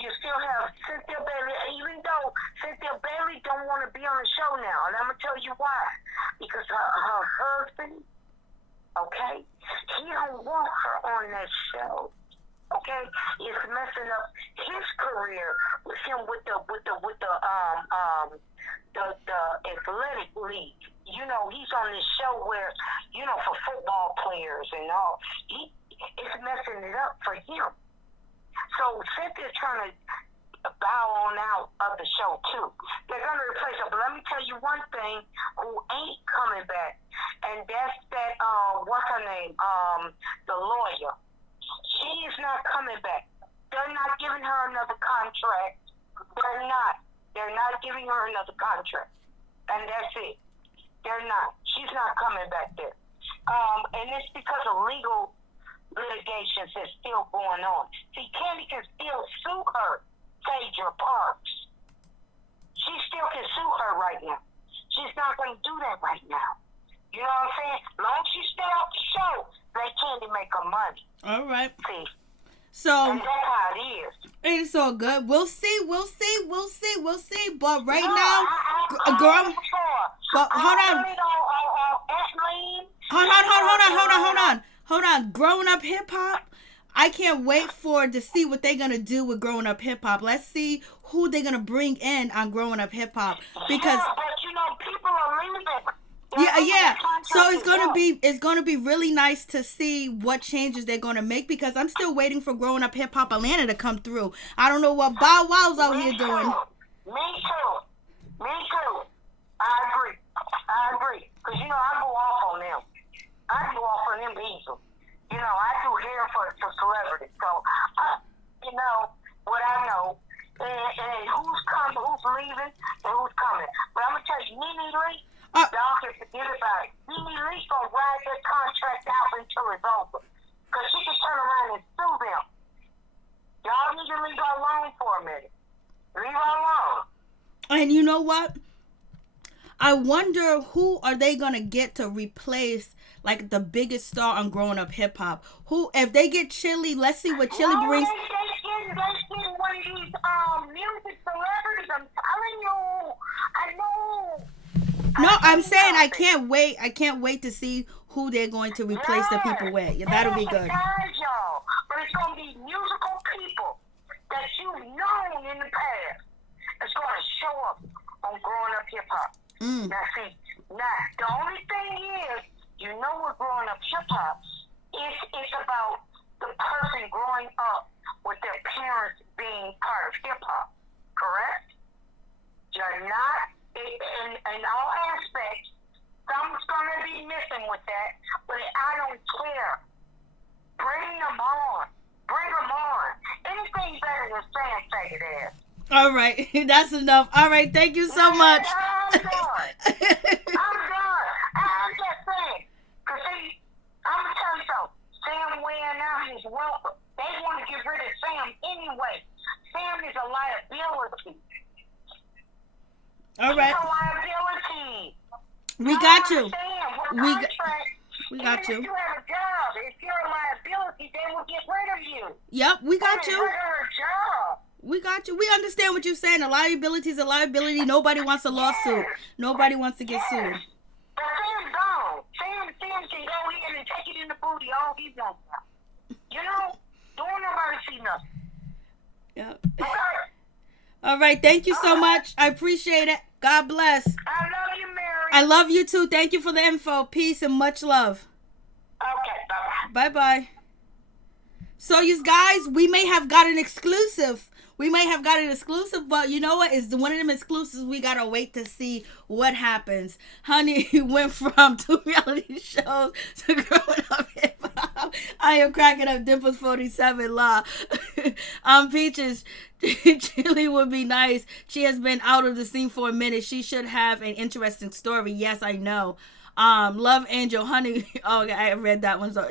You still have Cynthia Bailey, even though Cynthia Bailey don't want to be on the show now. And I'm going to tell you why. Because her husband, okay, he don't want her on that show. Okay, it's messing up his career with him with the athletic league. You know, he's on this show where, you know, for football players and all. It's messing it up for him. So Cynthia's trying to bow on out of the show too. They're gonna replace her, but let me tell you one thing: who ain't coming back, and that's that. What's her name? The lawyer. She is not coming back. They're not giving her another contract. They're not giving her another contract. And that's it. They're not. She's not coming back there. And it's because of legal litigations that's still going on. See, Candy can still sue her, Phaedra Parks. She still can sue her right now. She's not going to do that right now. You know what I'm saying? As long as she stay off the show, they Candy make her money. All right. See? So and that's how it is. It's all good. We'll see. But right now, girl. But hold on. Growing Up Hip Hop. I can't wait to see what they're gonna do with Growing Up Hip Hop. Let's see who they're gonna bring in on Growing Up Hip Hop because. Yeah, but you know, people are leaving. Yeah. So it's gonna be really nice to see what changes they're gonna make because I'm still waiting for Growing Up Hip Hop Atlanta to come through. I don't know what Bow Wow's out here doing. Me too. I agree. Cause you know I go off on them. Easily. You know I do hair for celebrities. So you know what I know and who's coming, who's leaving, and who's coming. But I'm gonna tell you, Nene Lee. Y'all can forget about it. Nene Lee's gonna ride that contract out until it's over. Because she can turn around and sue them. Y'all need to leave her alone for a minute. Leave her alone. And you know what? I wonder who are they gonna get to replace like the biggest star on Growing Up Hip Hop? Who, if they get Chili, let's see what Chili brings. They get one of these music celebrities. I'm telling you. I know. No, I'm saying I can't wait. I can't wait to see who they're going to replace the people with. Yeah, that'll be good. Guys, off on growing up hip hop. Now see, the only thing is, you know what growing up hip hop is, it's about the person growing up with their parents being part of hip hop, correct? You're not, in all aspects, something's going to be missing with that, but I don't care. Bring them on. Bring them on. Anything better than saying faggot ass. All right, that's enough. All right, thank you so much. I'm done. I'm just saying. Because see, I'm going to tell you something. Sam wearing out his welcome. They want to get rid of Sam anyway. Sam is a liability. All right. He's a liability. We got you. We got you. If you have a job, if you're a liability, they will get rid of you. Yep, we got you. Job. We got you. We understand what you're saying. A liability is a liability. Nobody wants a lawsuit. Nobody wants to get sued. But Sam's gone. Sam can go in and take it in the booty all he wants. You know, don't nobody see nothing. Yep. Okay. All right. Thank you so much. I appreciate it. God bless. I love you, Mary. I love you too. Thank you for the info. Peace and much love. Okay. Bye-bye. Bye-bye. So, you guys, we may have got an exclusive. But you know what? It's one of them exclusives we gotta wait to see what happens. Honey went from 2 reality shows to growing up hip hop. I am cracking up. Dimples 47 Law. Peaches. Chili would be nice. She has been out of the scene for a minute. She should have an interesting story. Yes, I know. Love Angel, honey. Oh, I read that one. So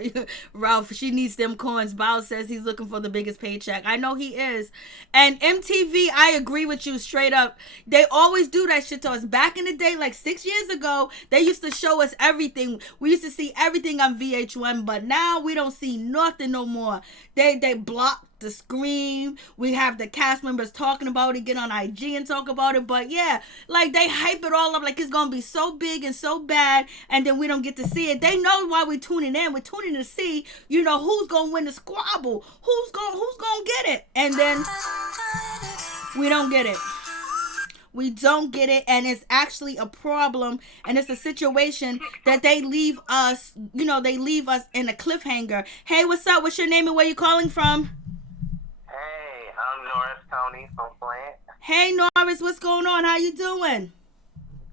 Ralph, she needs them coins. Bao says he's looking for the biggest paycheck. I know he is. And MTV, I agree with you straight up. They always do that shit to us. Back in the day, like 6 years ago, they used to show us everything. We used to see everything on VH1, but now we don't see nothing no more. They block the screen. We have the cast members talking about it, get on IG and talk about it. But yeah, like they hype it all up like it's gonna be so big and so bad, and then we don't get to see it. They know why we're tuning in. We're tuning to see, you know, who's gonna win the squabble, who's gonna get it, and then we don't get it. We don't get it, and it's actually a problem, and it's a situation that they leave us, you know, they leave us in a cliffhanger. Hey, what's up? What's your name and where you calling from? Hey, I'm Norris Tony from Flint. Hey, Norris, what's going on? How you doing?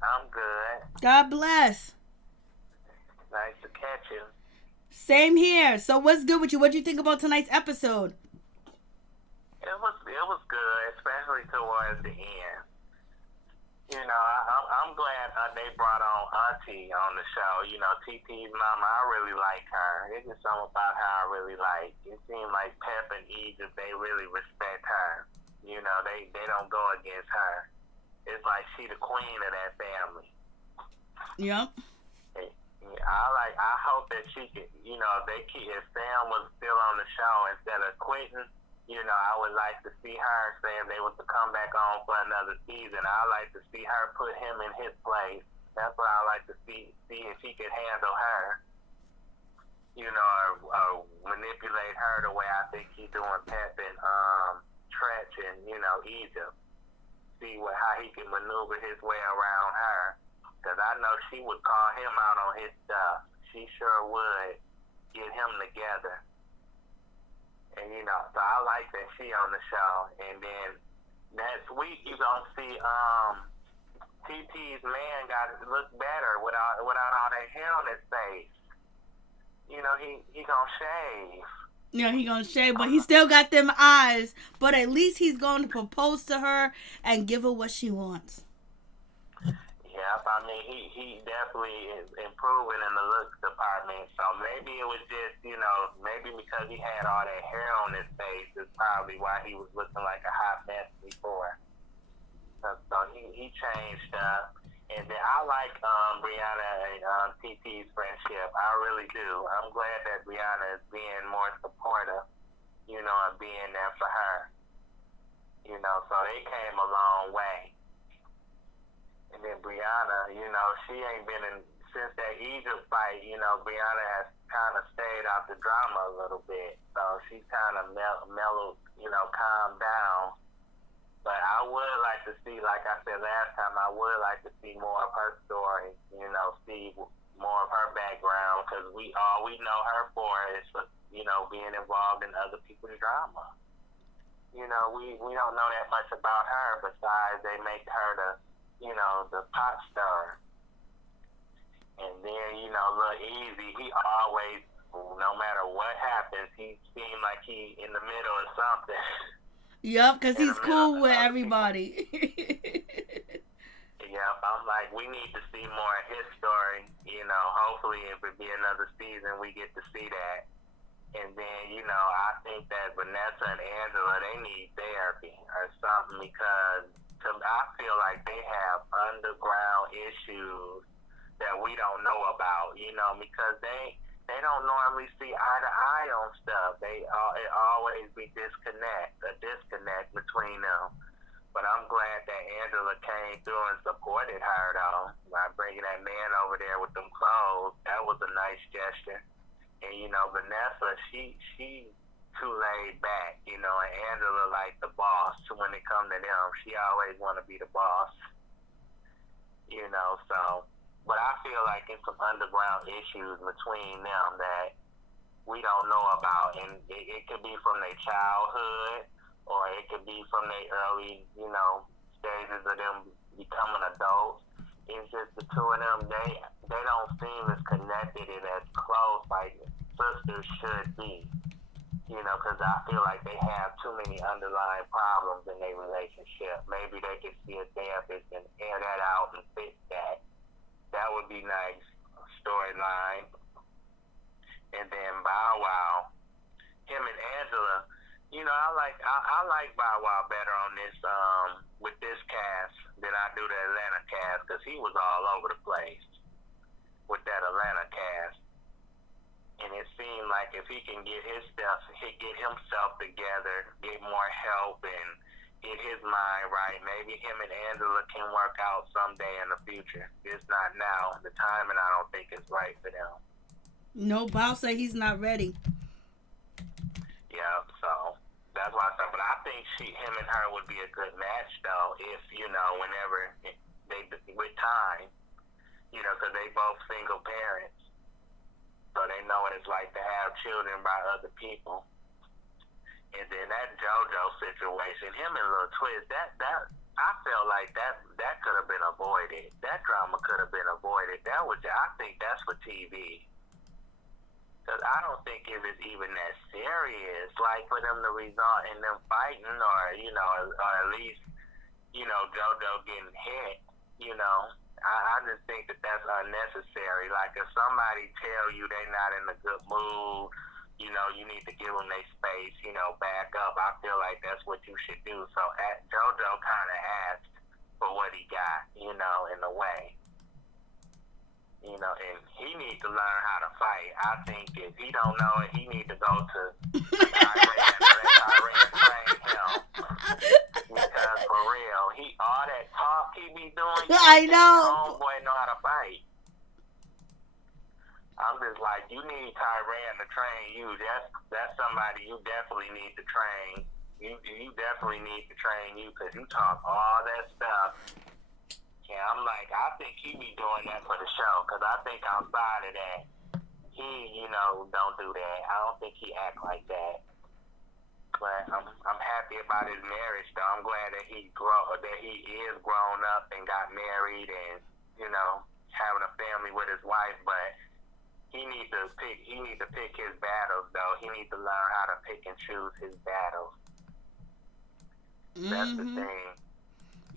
I'm good. God bless. Nice to catch you. Same here. So what's good with you? What do you think about tonight's episode? It was good, especially towards the end. You know, I'm glad they brought on Auntie on the show. You know, Titi's mama, I really like her. It's just something about her I really like. It seemed like Pep and Egypt, they really respect her. You know, they don't go against her. It's like she the queen of that family. Yep. I hope that she could, you know, if Sam was still on the show instead of quitting, you know, I would like to see her, say if they was to come back on for another season, I'd like to see her put him in his place. That's what I'd like to see if he could handle her, you know, or manipulate her the way I think he's doing Pep and Tretch and, you know, Egypt. See how he can maneuver his way around her. Because I know she would call him out on his stuff. She sure would get him together. And, you know, so I like that she on the show. And then next week you're going to see TT's man got to look better without all that hair on his face. You know, he going to shave. Yeah, he going to shave, but he still got them eyes. But at least he's going to propose to her and give her what she wants. Yep, I mean, he definitely is improving in the looks department. So maybe it was just, you know, maybe because he had all that hair on his face is probably why he was looking like a hot mess before. So he changed up. And then I like Brianna and TT's friendship. I really do. I'm glad that Brianna is being more supportive, you know, and being there for her. You know, so they came a long way. And then Brianna, you know, she ain't been in, since that Egypt fight, you know, Brianna has kind of stayed out the drama a little bit. So she's kind of mellowed, you know, calmed down. But I would like to to see, like I said last time, I would like to see more of her story, you know, see more of her background, because all we know her for is, you know, being involved in other people's drama. You know, we don't know that much about her besides they make her the pop star. And then, you know, Lil Easy, he always, no matter what happens, he seemed like he in the middle of something. Yup, because he's cool with everybody. Yep, I'm like, we need to see more of his story. You know, hopefully if it be another season, we get to see that. And then, you know, I think that Vanessa and Angela, they need therapy or something, because I feel like they have underground issues that we don't know about, you know, because they don't normally see eye to eye on stuff. It always be a disconnect between them. But I'm glad that Angela came through and supported her, though, by bringing that man over there with them clothes. That was a nice gesture. And, you know, Vanessa, she too laid back, you know, and Angela like the boss. When it come to them, she always want to be the boss, you know, so. But I feel like it's some underground issues between them that we don't know about. And it could be from their childhood, or it could be from their early, you know, stages of them becoming adults. It's just the two of them, they don't seem as connected and as close like sisters should be. You know, because I feel like they have too many underlying problems in their relationship. Maybe they could see a therapist and air that out and fix that. That would be nice storyline. And then Bow Wow, him and Angela, you know, I like Bow Wow better on this with this cast than I do the Atlanta cast, because he was all over the place with that Atlanta cast. And it seemed like if he can get himself together, get more help, and get his mind right, maybe him and Angela can work out someday in the future. It's not now. The timing, I don't think, is right for them. No, Bow said he's not ready. Yeah, so that's why I said, but I think him and her would be a good match, though, if, you know, whenever with time, you know, because they both single parents, so they know what it's like to have children by other people. And then that JoJo situation, him and Lil Twist, that I felt like that could have been avoided. That drama could have been avoided. I think that's for TV. Because I don't think it was even that serious, like for them to result in them fighting, or, you know, or at least, you know, JoJo getting hit, you know. I just think that that's unnecessary. Like, if somebody tell you they're not in a good mood, you know, you need to give them their space, you know, back up. I feel like that's what you should do. So JoJo kind of asked for what he got, you know, in a way. You know, and he needs to learn how to fight. I think if he don't know it, he needs to go to Iran and let Iran train him. Because for real, all that talk he be doing, I know. Homeboy know how to fight. I'm just like, you need Tyran to train you. That's somebody you definitely need to train. You definitely need to train you, because you talk all that stuff. Yeah, I'm like, I think he be doing that for the show, because I think outside of that, he, you know, don't do that. I don't think he act like that. But I'm happy about his marriage, though. I'm glad that he is grown up and got married and, you know, having a family with his wife. But he needs to pick his battles, though. He needs to learn how to pick and choose his battles. That's the thing.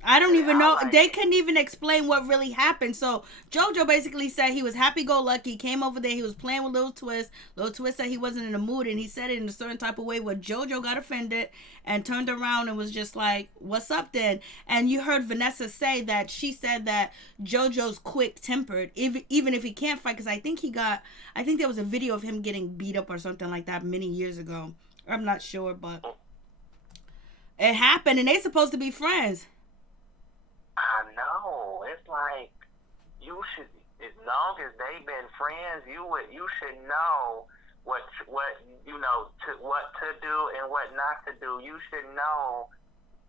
I don't even know. They couldn't even explain what really happened. So JoJo basically said he was happy-go-lucky, came over there, he was playing with Lil Twist. Lil Twist said he wasn't in the mood, and he said it in a certain type of way where JoJo got offended and turned around and was just like, what's up then? And you heard Vanessa say that she said that JoJo's quick-tempered, even if he can't fight, because I think there was a video of him getting beat up or something like that many years ago. I'm not sure, but it happened, and they're supposed to be friends. I know. It's like, you should, as long as they've been friends, you should know what you know, what to do and what not to do. You should know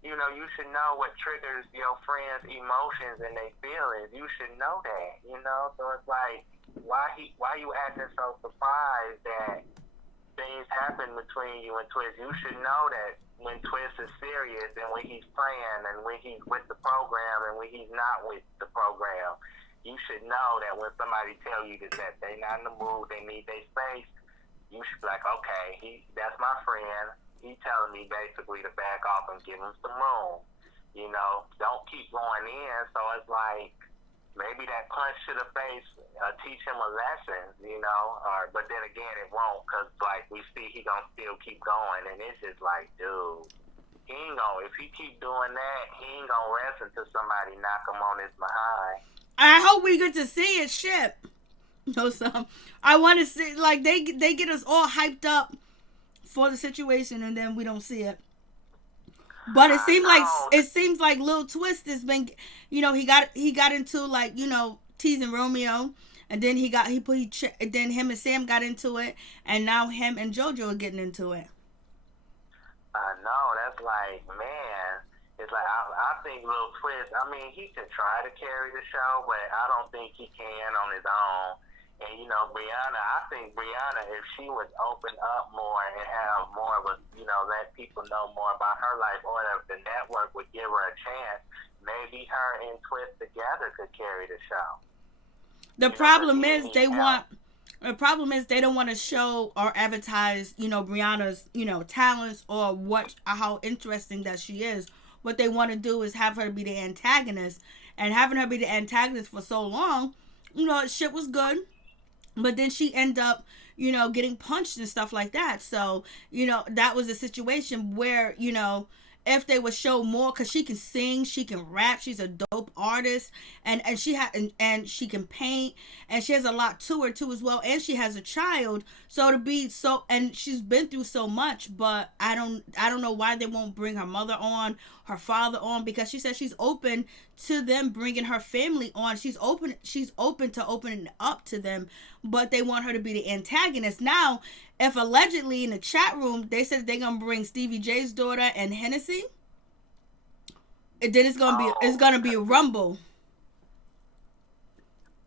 you know, you should know what triggers your friends' emotions and their feelings. You should know that, you know. So it's like, why you acting so surprised that things happen between you and Twist? You should know that when Twist is serious and when he's playing and when he's with the program and when he's not with the program. You should know that when somebody tell you that they not in the mood, they need their space, you should be like, okay, that's my friend. He telling me basically to back off and give him some room. You know, don't keep going in. So it's like, maybe that punch to the face teach him a lesson, you know. But then again, it won't, because like we see he gonna still keep going, and it's just like, dude, he ain't gonna. If he keep doing that, he ain't gonna rest until somebody knock him on his behind. I hope we get to see it. Shit. No, some. I want to see, like, they get us all hyped up for the situation, and then we don't see it. But it seems like Lil Twist has been, you know, he got into, like, you know, teasing Romeo, and then then him and Sam got into it, and now him and JoJo are getting into it. I know, that's like, man, it's like, I think Lil Twist, I mean, he can try to carry the show, but I don't think he can on his own. And, you know, I think Brianna, if she would open up more and have more of a, you know, let people know more about her life, or if the network would give her a chance, maybe her and Twist together could carry the show. The problem is they don't want to show or advertise, you know, Brianna's, you know, talents or how interesting that she is. What they want to do is have her be the antagonist, and having her be the antagonist for so long, you know, shit was good. But then she ended up, you know, getting punched and stuff like that. So, you know, that was a situation where, you know, if they would show more, because she can sing, she can rap, she's a dope artist, and she can paint, and she has a lot to her too as well, and she has a child. So to be so, and she's been through so much, but I don't know why they won't bring her mother on, her father on, because she says she's open to them bringing her family on. She's open to opening up to them, but they want her to be the antagonist. Now, if allegedly in the chat room they said they're gonna bring Stevie J's daughter and Hennessy, and then it's gonna be a rumble.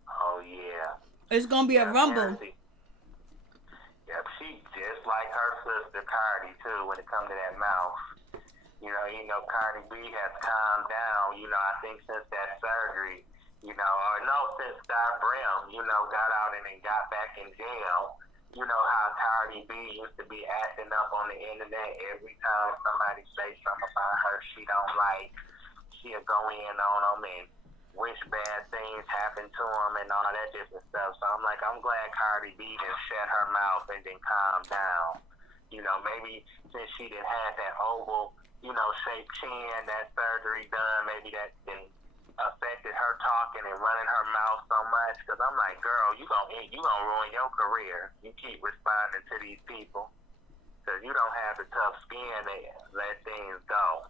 Oh yeah. It's gonna be a rumble. Hennessy. Yep, she just like her sister Cardi too when it comes to that mouth. You know, Cardi B has calmed down, you know, I think since that surgery, you know, since Star Brim, you know, got out and then got back in jail. You know how Cardi B used to be acting up on the internet every time somebody say something about her she don't like. She'll go in on them and wish bad things happen to them and all that different stuff. So I'm glad Cardi B done shut her mouth and then calm down. You know, maybe since she done had that oval, you know, shaped chin, that surgery done, maybe that done affected her talking and running her mouth so much. Because I'm like, girl, you gonna ruin your career. You keep responding to these people because you don't have the tough skin to let things go.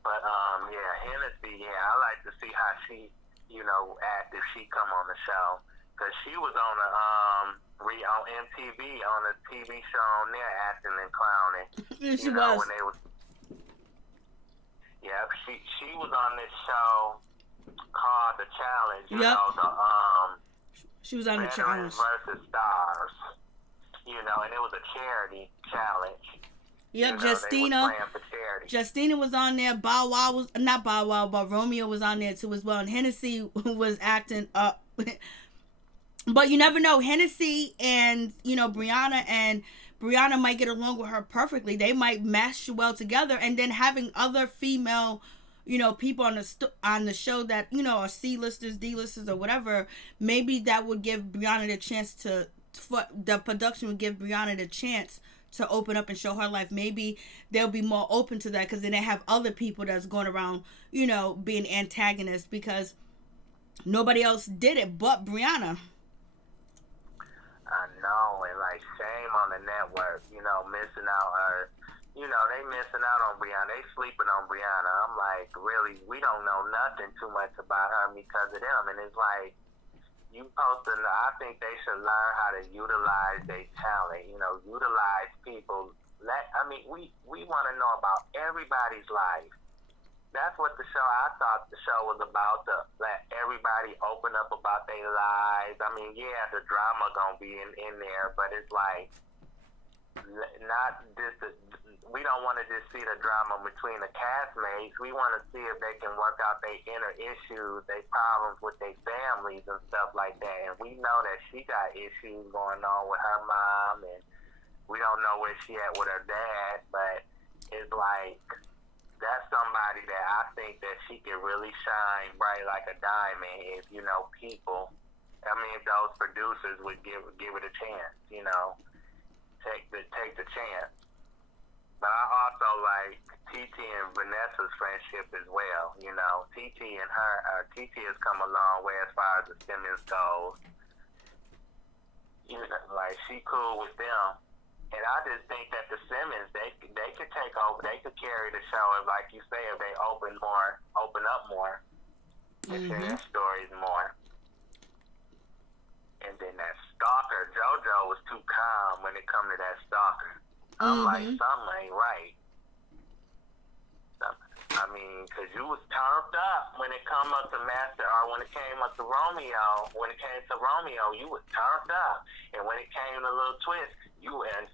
But yeah, Hennessy, yeah, I like to see how she, you know, act if she come on the show, because she was on MTV on a TV show on there acting and clowning. She was. When they was. Yeah, she was on this show called The Challenge. You know, she was on The Challenge versus Stars. You know, and it was a charity challenge. Yep, you know, Justina was on there. Bow Wow was not Bow Wow, but Romeo was on there too as well. And Hennessy was acting up. But you never know. Hennessy and, you know, Brianna might get along with her perfectly. They might mesh well together, and then having other female, you know, people on the show that, you know, are C-listers, D-listers, or whatever. Maybe that would give Brianna the chance the production would give Brianna the chance to open up and show her life. Maybe they'll be more open to that, because then they have other people that's going around, you know, being antagonists, because nobody else did it but Brianna. I know, and like, shame on the network, you know, missing out her, you know, they missing out on Brianna, they sleeping on Brianna. I'm like, really, we don't know nothing too much about her because of them. And it's like, I think they should learn how to utilize their talent, you know, utilize people we want to know about everybody's life. That's what I thought the show was about, to let everybody open up about their lives. I mean, yeah, the drama gonna be in there, but it's like, not just, we don't want to just see the drama between the castmates. We want to see if they can work out their inner issues, their problems with their families and stuff like that. And we know that she got issues going on with her mom, and we don't know where she at with her dad, but it's like, that's somebody that I think that she could really shine bright like a diamond if, people, if those producers would give it a chance, take the chance. But I also like Titi and Vanessa's friendship as well, Titi and her, Titi has come a long way as far as the Simmons goes. Like, she cool with them. And I just think that the Simmons, they could take over, they could carry the show, if, like you say, if they open up more, and share stories more. And then that stalker, JoJo was too calm when it come to that stalker. I'm like, something ain't right. Because you was turned up when it come up to Master, or when it came up to Romeo. When it came to Romeo, you was turned up. And when it came to Little Twist, you and,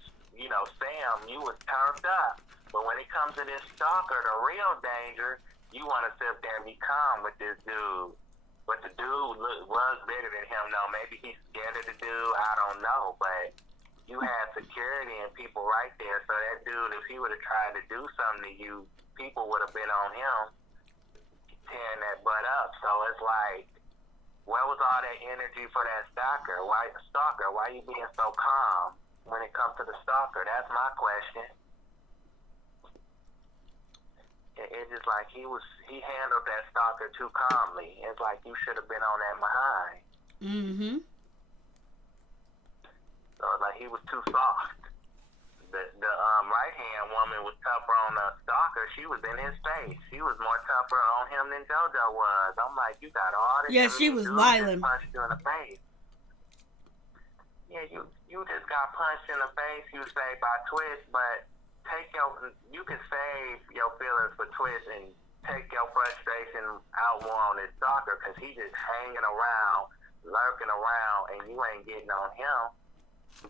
Sam, you was turned up. But when it comes to this stalker, the real danger, you want to sit there and be calm with this dude. But the dude was bigger than him. No, maybe he's scared of the dude. I don't know. But you had security and people right there. So that dude, if he would have tried to do something to you, people would have been on him, tearing that butt up. So it's like, where was all that energy for that stalker? Why you being so calm when it comes to the stalker? That's my question. It's just like he handled that stalker too calmly. It's like you should have been on that behind. So it's like he was too soft. The right-hand woman was tougher on the stalker. She was in his face. She was more tougher on him than JoJo was. I'm like, you got all this. Yeah, she was violent. Punched you in the face. Yeah, you just got punched in the face. You say by Twist, but you can save your feelings for Twist and take your frustration out more on this stalker, because he just hanging around, lurking around, and you ain't getting on him.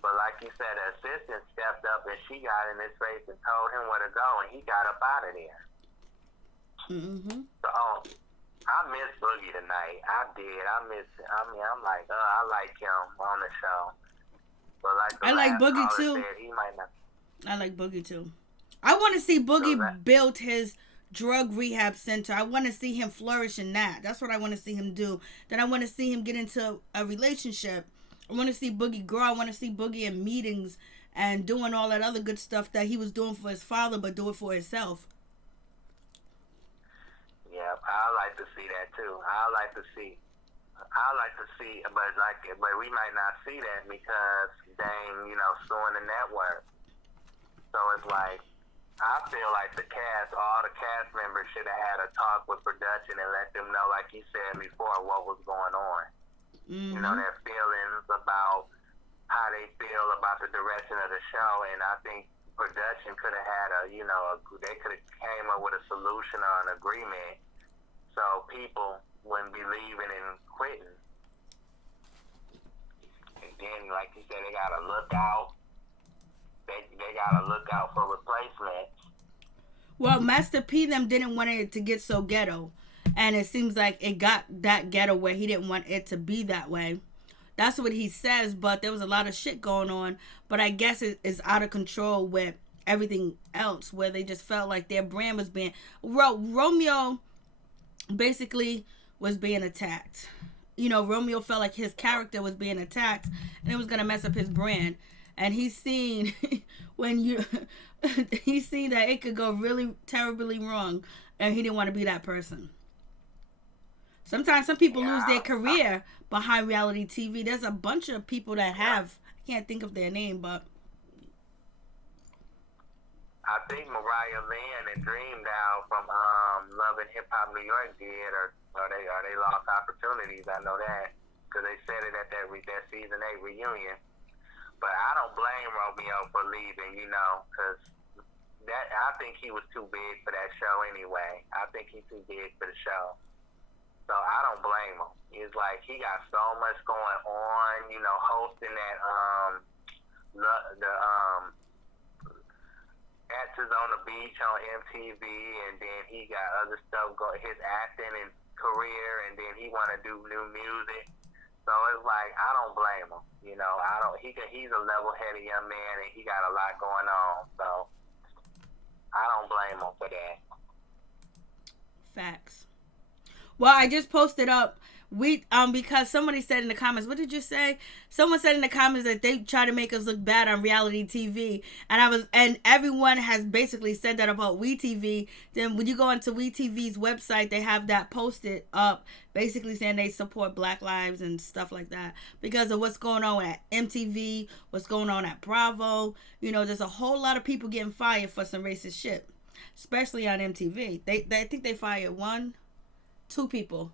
But like you said, the assistant stepped up and she got in his face and told him where to go, and he got up out of there. So I miss Boogie tonight. I did. I'm like, I like him on the show. But like I like Boogie too. Said, he might not. I like Boogie too. I want to see Boogie build his drug rehab center. I want to see him flourish in that. That's what I want to see him do. Then I want to see him get into a relationship. I want to see Boogie grow. I want to see Boogie in meetings and doing all that other good stuff that he was doing for his father, but do it for himself. Yeah, I like to see that too. I like to see, but we might not see that because Dane, suing the network. So it's like, I feel like all the cast members should have had a talk with production and let them know, like you said before, what was going on. Their feelings about how they feel about the direction of the show. And I think production could have had they could have came up with a solution or an agreement so people wouldn't be leaving and quitting. And then, like you said, they got to look out. They got to look out for replacements. Well, Master P them didn't want it to get so ghetto. And it seems like it got that ghetto where he didn't want it to be that way. That's what he says, but there was a lot of shit going on. But I guess it's out of control with everything else, where they just felt like their brand was being... Romeo basically was being attacked. Romeo felt like his character was being attacked, and it was going to mess up his brand. And he's seen he's seen that it could go really terribly wrong, and he didn't want to be that person. Sometimes some people lose their career behind reality TV. There's a bunch of people that have. I can't think of their name, but I think Mariah Lynn and Dream Down from Love and Hip Hop New York did, or they lost opportunities. I know that because they said it at that season 8 reunion. But I don't blame Romeo for leaving, because I think he was too big for that show anyway. I think he's too big for the show. So I don't blame him. It's like he got so much going on, hosting that the Actors on the Beach on MTV, and then he got other stuff going, his acting and career, and then he want to do new music. So it's like I don't blame him. He's a level-headed young man, and he got a lot going on. So I don't blame him for that. Facts. Well, I just posted up because somebody said in the comments, what did you say? Someone said in the comments that they try to make us look bad on reality TV, and everyone has basically said that about WeTV. Then when you go into WeTV's website, they have that posted up, basically saying they support Black lives and stuff like that because of what's going on at MTV, what's going on at Bravo. There's a whole lot of people getting fired for some racist shit, especially on MTV. I think they fired 2 people.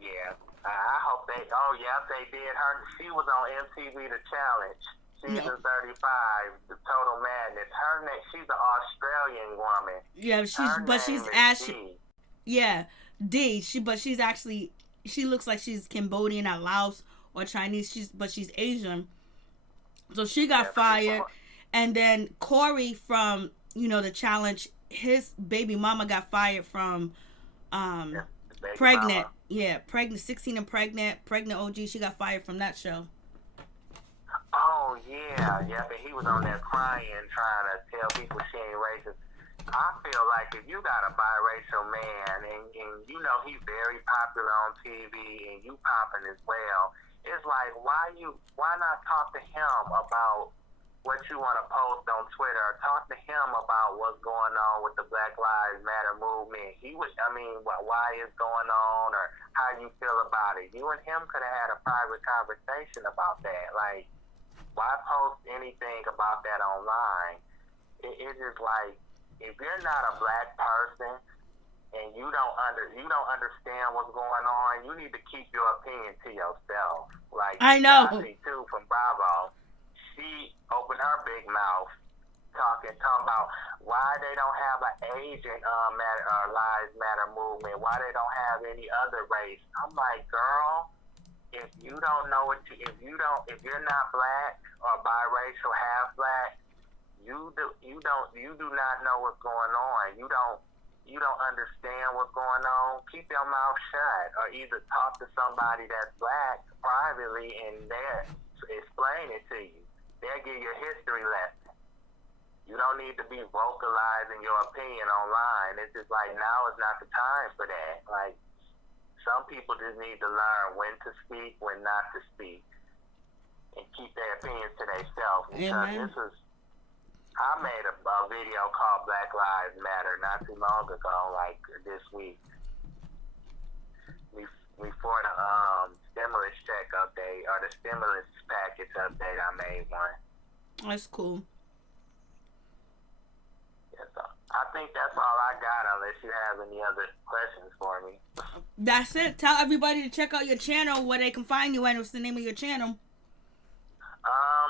Yeah, I hope they. Oh, yeah, they did. She was on MTV The Challenge, season 35, The Total Madness. Her name. She's an Australian woman. Yeah, she's actually. Yeah, D. She's actually. She looks like she's Cambodian or Laos or Chinese. She's Asian. So she got fired, and then Corey from The Challenge, his baby mama got fired from pregnant. Mama. Yeah, pregnant, 16 and pregnant OG. She got fired from that show. Oh, yeah, but he was on there crying, trying to tell people she ain't racist. I feel like if you got a biracial man, and he's very popular on TV, and you popping as well, it's like, why not talk to him about what you want to post on Twitter, or talk to him about what's going on with the Black Lives Matter movement. Why it's going on, or how you feel about it. You and him could have had a private conversation about that. Like, why post anything about that online? It's just like, if you're not a black person and you don't understand what's going on, you need to keep your opinion to yourself. Like, I know. Titi too from Bravo. She opened her big mouth talking about why they don't have an Asian Lives Matter movement, why they don't have any other race. I'm like, girl, if you don't know if you're not black or biracial, half black, you do not know what's going on. You don't understand what's going on. Keep your mouth shut, or either talk to somebody that's black privately and they'll explain it to you. They'll give you a history lesson. You don't need to be vocalizing your opinion online. It's just like, now is not the time for that. Like, some people just need to learn when to speak, when not to speak, and keep their opinions to themselves. Because I made a video called Black Lives Matter not too long ago, like this week. Before the stimulus check update, or the stimulus package update, I made one. That's cool. Yeah, so I think that's all I got, unless you have any other questions for me. That's it. Tell everybody to check out your channel, where they can find you, and what's the name of your channel?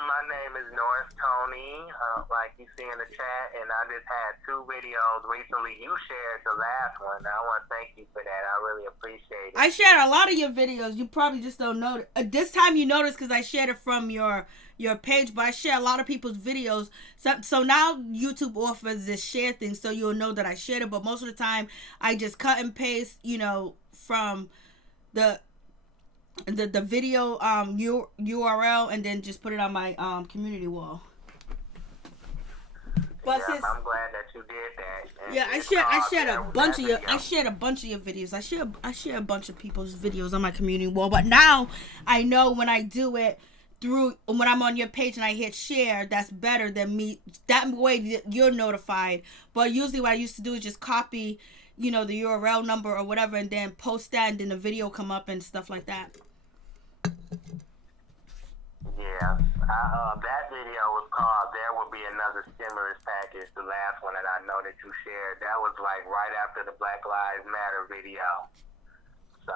My name is North Tony, like you see in the chat, and I just had 2 videos recently. You shared the last one. I want to thank you for that. I really appreciate it. I shared a lot of your videos. You probably just don't know. This time you noticed because I shared it from your page, but I share a lot of people's videos. So now YouTube offers this share thing, so you'll know that I shared it. But most of the time, I just cut and paste, from the video URL, and then just put it on my community wall. But yeah, I'm glad that you did that. Yeah, I shared a bunch of your videos. I share a bunch of people's videos on my community wall. But now I know when I do it when I'm on your page and I hit share, that's better than me. That way you're notified. But usually what I used to do is just copy, the URL number or whatever, and then post that, and then the video come up and stuff like that. Yeah, that video was called "There Will Be Another Stimulus Package." The last one that I know that you shared, that was like right after the Black Lives Matter video. So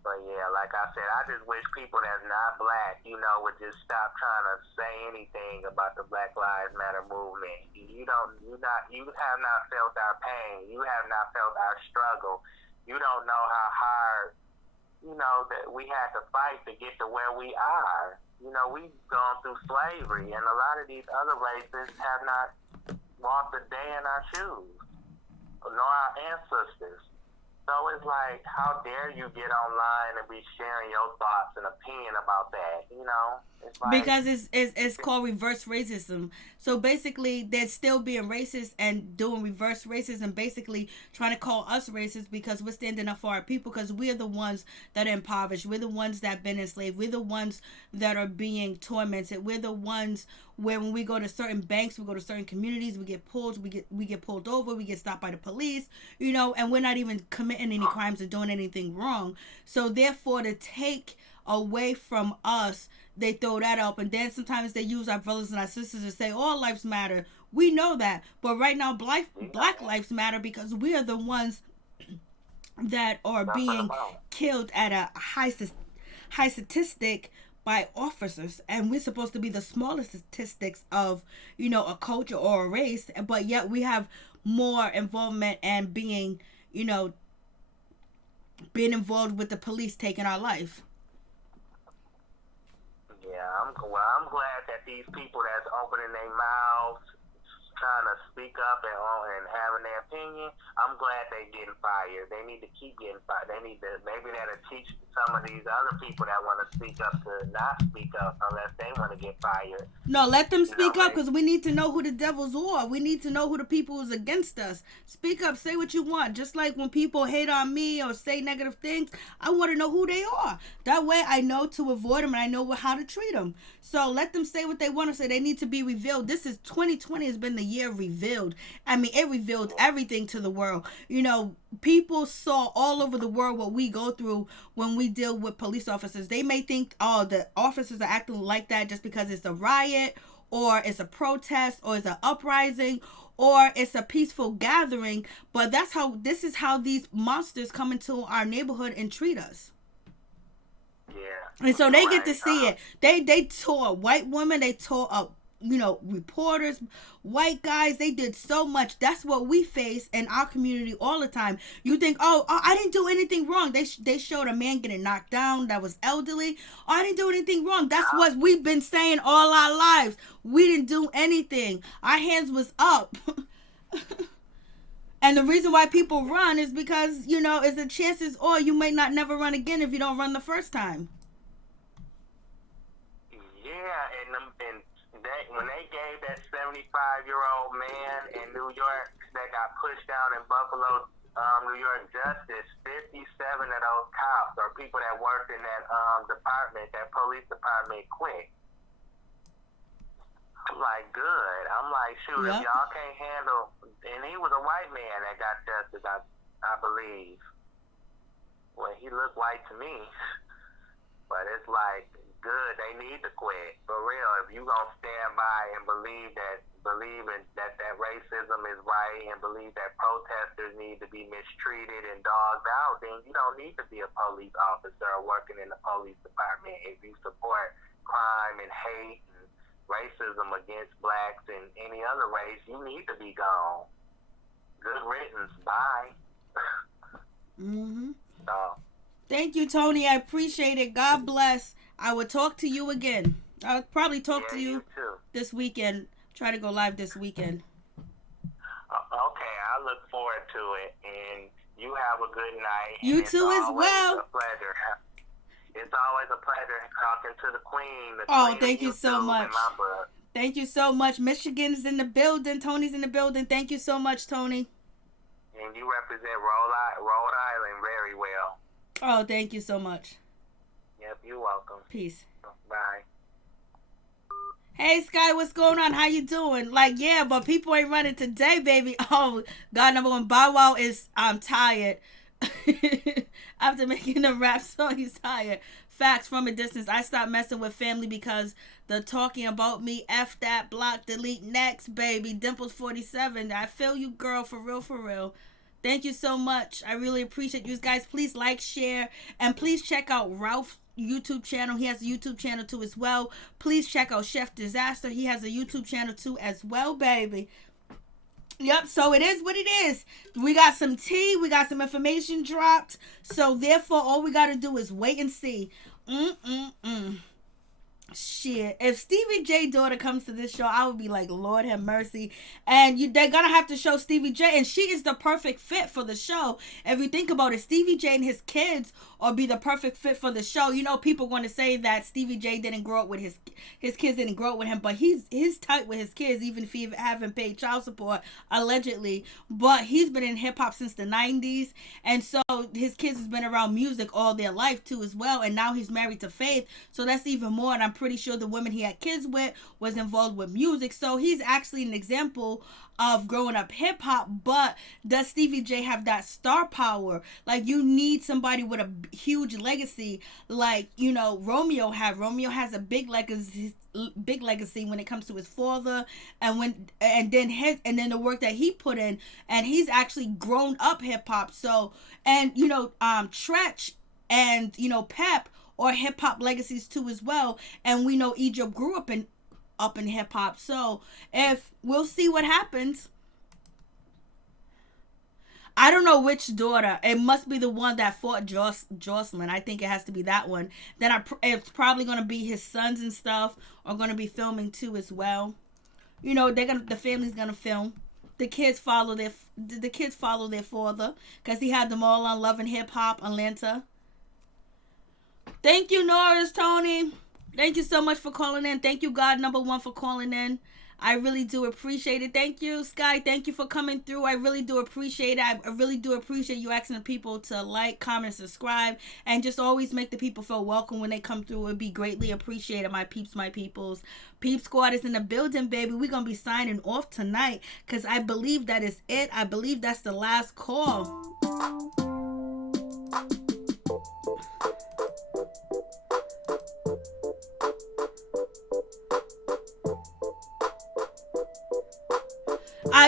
But yeah, like I said, I just wish people that's not black, would just stop trying to say anything about the Black Lives Matter movement. You have not felt our pain. You have not felt our struggle. You don't know how hard, that we had to fight to get to where we are. We've gone through slavery, and a lot of these other races have not walked a day in our shoes, nor our ancestors. So it's like, how dare you get online and be sharing your thoughts and opinion about that? It's like, because it's called reverse racism. So basically, they're still being racist and doing reverse racism, basically trying to call us racist because we're standing up for our people, because we're the ones that are impoverished. We're the ones that have been enslaved. We're the ones that are being tormented. We're the ones where when we go to certain banks, we go to certain communities, we get pulled, we get pulled over, we get stopped by the police, and we're not even committing any crimes or doing anything wrong. So therefore, to take away from us, they throw that up, and then sometimes they use our brothers and our sisters to say all lives matter. We know that, but right now black lives matter because we are the ones that are being killed at a high statistic by officers, and we're supposed to be the smallest statistics of a culture or a race, but yet we have more involvement and being involved with the police taking our life. Yeah, I'm glad that these people that's opening their mouths, trying to speak up and having their opinion, I'm glad they getting fired. They need to keep getting fired. Maybe that'll teach some of these other people that want to speak up to not speak up unless they want to get fired. No, let them speak up, because we need to know who the devils are. We need to know who the people who's against us. Speak up, say what you want. Just like when people hate on me or say negative things, I want to know who they are. That way I know to avoid them and I know how to treat them. So let them say what they want to say. They need to be revealed. 2020 has been the year revealed. I mean, it revealed everything to the world. People saw all over the world what we go through when we deal with police officers. They may think, the officers are acting like that just because it's a riot or it's a protest or it's an uprising or it's a peaceful gathering. But this is how these monsters come into our neighborhood and treat us. Yeah. And so they get to see it. They tore white women. They tore up, reporters, white guys. They did so much. That's what we face in our community all the time. You think, I didn't do anything wrong. They showed a man getting knocked down that was elderly. I didn't do anything wrong. That's what we've been saying all our lives. We didn't do anything. Our hands was up. And the reason why people run is because, is the chances or you may not never run again if you don't run the first time. Yeah, and when they gave that 75-year-old man in New York that got pushed down in Buffalo, New York justice, 57 of those cops or people that worked in that police department quit. I'm like, good. I'm like, shoot, If y'all can't handle, and he was a white man that got justice, I believe. Well, he looked white to me, but it's like, good, they need to quit. For real, if you gonna stand by and believe that racism is right and believe that protesters need to be mistreated and dogged out, then you don't need to be a police officer or working in the police department. If you support crime and hate and racism against blacks and any other race, you need to be gone. Good riddance. Bye. Mm-hmm. So, thank you, Tony. I appreciate it. God bless. I will talk to you again. I'll probably talk to you this weekend. Try to go live this weekend. Okay, I look forward to it. And you have a good night. You too as well. It's a pleasure. It's always a pleasure talking to the queen. Thank you so much. Thank you so much. Michigan's in the building. Tony's in the building. Thank you so much, Tony. And you represent Rhode Island very well. Oh, thank you so much. Yep, you're welcome. Peace. Bye. Hey, Sky, what's going on? How you doing? Yeah, but people ain't running today, baby. Oh, God, number one, Bow Wow is, I'm tired. After making a rap song, he's tired. Facts from a distance. I stopped messing with family because they're talking about me. F that, block, delete, next, baby. Dimples 47. I feel you, girl, for real, for real. Thank you so much. I really appreciate you guys. Please like, share, and please check out Ralph's YouTube channel. He has a YouTube channel too as well. Please check out Chef Disaster. He has a YouTube channel too as well, baby. Yep, so it is what it is. We got some tea. We got some information dropped. So therefore, all we got to do is wait and see. Shit, if Stevie J daughter comes to this show, I would be like, Lord have mercy. And they're gonna have to show Stevie J, and she is the perfect fit for the show. If you think about it, Stevie J and his kids will be the perfect fit for the show. You know, people going to say that Stevie J didn't grow up with his kids didn't grow up with him, but he's tight with his kids, even if he haven't paid child support allegedly. But he's been in hip hop since the 90s, and so his kids has been around music all their life too as well. And now he's married to Faith, so that's even more. And I'm pretty sure the woman he had kids with was involved with music, so he's actually an example of growing up hip hop. But does Stevie J have that star power? Like, you need somebody with a huge legacy, like, you know, Romeo has a big legacy when it comes to his father, and then the work that he put in, and he's actually grown up hip hop. So, and you know, Tretch and, you know, Pep or hip hop legacies too as well. And we know Egypt grew up in hip hop. So if we'll see what happens. I don't know which daughter. It must be the one that fought Jocelyn. I think it has to be that one. Then it's probably gonna be his sons and stuff are gonna be filming too as well. You know, the family's gonna film. The kids follow their father, because he had them all on Love and Hip Hop Atlanta. Thank you, Norris, Tony. Thank you so much for calling in. Thank you, God number one, for calling in. I really do appreciate it. Thank you, Sky. Thank you for coming through. I really do appreciate it. I really do appreciate you asking the people to like, comment, subscribe, and just always make the people feel welcome when they come through. It would be greatly appreciated, my peeps, my peoples. Peep Squad is in the building, baby. We're going to be signing off tonight, because I believe that is it. I believe that's the last call.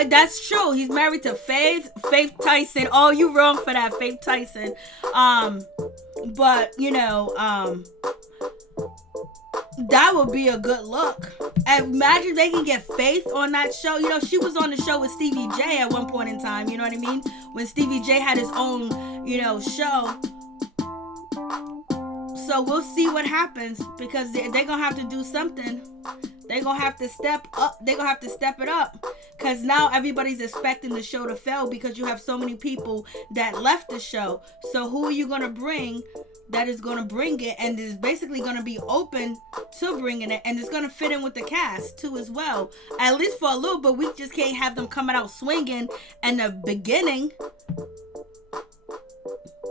That's true. He's married to Faith Tyson. Oh, you wrong for that, Faith Tyson. But you know, that would be a good look. Imagine they can get Faith on that show. You know, she was on the show with Stevie J at one point in time. You know what I mean? When Stevie J had his own, you know, show. So we'll see what happens, because they're gonna have to do something. They're gonna have to step up. They're gonna have to step it up, because now everybody's expecting the show to fail, because you have so many people that left the show. So who are you gonna bring that is gonna bring it, and is basically gonna be open to bringing it, and it's gonna fit in with the cast too as well, at least for a little bit. We just can't have them coming out swinging in the beginning.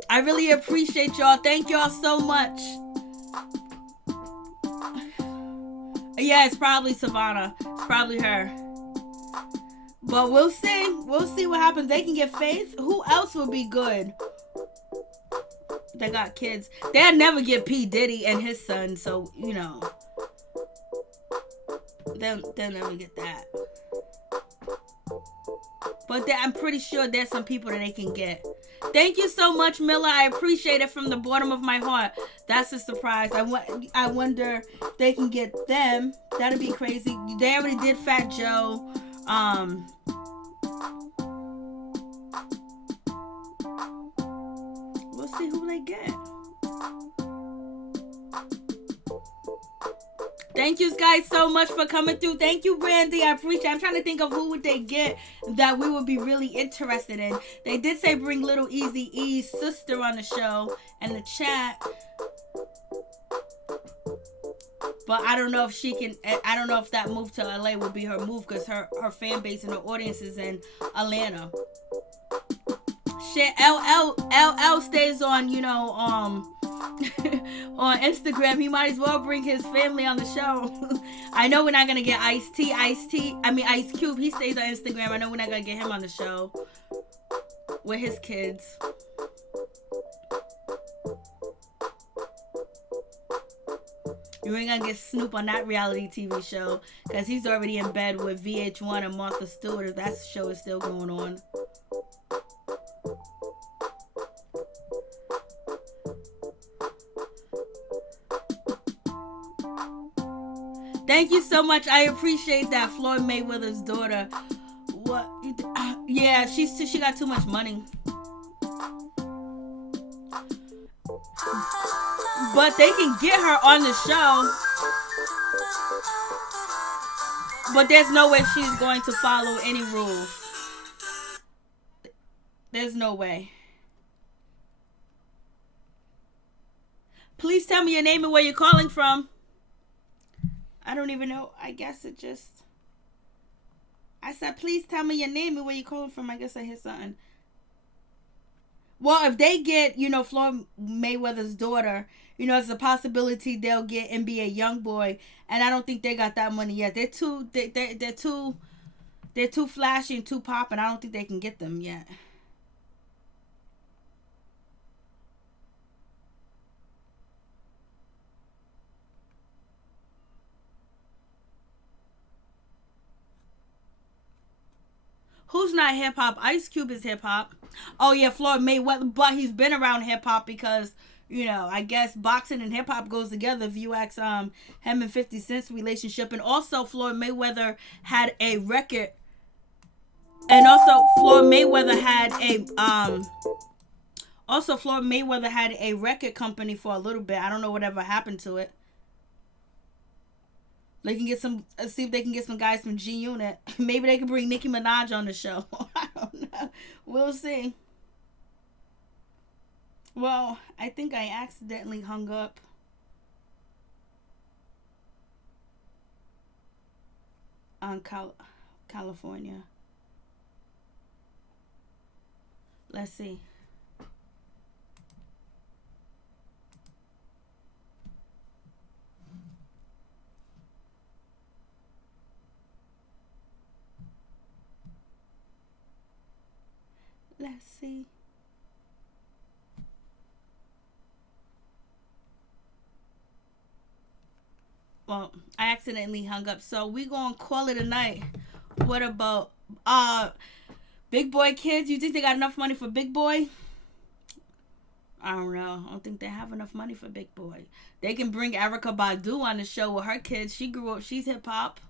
I really appreciate y'all. Thank y'all so much. Yeah, it's probably Savannah. It's probably her. But we'll see. We'll see what happens. They can get Faith. Who else would be good? They got kids. They'll never get P. Diddy and his son. So, you know. They'll never get that. But I'm pretty sure there's some people that they can get. Thank you so much, Miller. I appreciate it from the bottom of my heart. That's a surprise. I wonder if they can get them. That'd be crazy. They already did Fat Joe. We'll see who they get. Thank you guys so much for coming through. Thank you, Brandy. I appreciate it. I'm trying to think of who would they get that we would be really interested in. They did say bring Little Eazy-E's sister on the show and the chat. But I don't know if she can. I don't know if that move to LA would be her move, because her fan base and her audience is in Atlanta. Shit, LL stays on, you know, on Instagram. He might as well bring his family on the show. I know we're not gonna get Ice Cube. He stays on Instagram. I know we're not gonna get him on the show with his kids. You ain't gonna get Snoop on that reality TV show, because he's already in bed with VH1 and Martha Stewart, if that show is still going on. Thank you so much. I appreciate that. Floyd Mayweather's daughter. What? Yeah, she got too much money. But they can get her on the show. But there's no way she's going to follow any rules. There's no way. Please tell me your name and where you're calling from. I don't even know. I guess it just... I said, please tell me your name and where you're calling from. I guess I hear something. Well, if they get, Floyd Mayweather's daughter, it's a possibility they'll get NBA YoungBoy, and I don't think they got that money yet. They're too flashy and too popping. I don't think they can get them yet. Who's not hip hop? Ice Cube is hip hop. Oh yeah, Floyd Mayweather, but he's been around hip hop because I guess boxing and hip hop goes together. If you ask him and 50 Cent's relationship, and also Floyd Mayweather had a record, and also Floyd Mayweather had a record company for a little bit. I don't know whatever happened to it. They can get see if they can get some guys from G Unit. Maybe they can bring Nicki Minaj on the show. I don't know. We'll see. Well, I think I accidentally hung up. On California. Let's see. Let's see. Well, I accidentally hung up, so we gonna call it a night. What about Big Boy kids? You think they got enough money for Big Boy? I don't know. I don't think they have enough money for Big Boy. They can bring Erykah Badu on the show with her kids. She grew up. She's hip hop.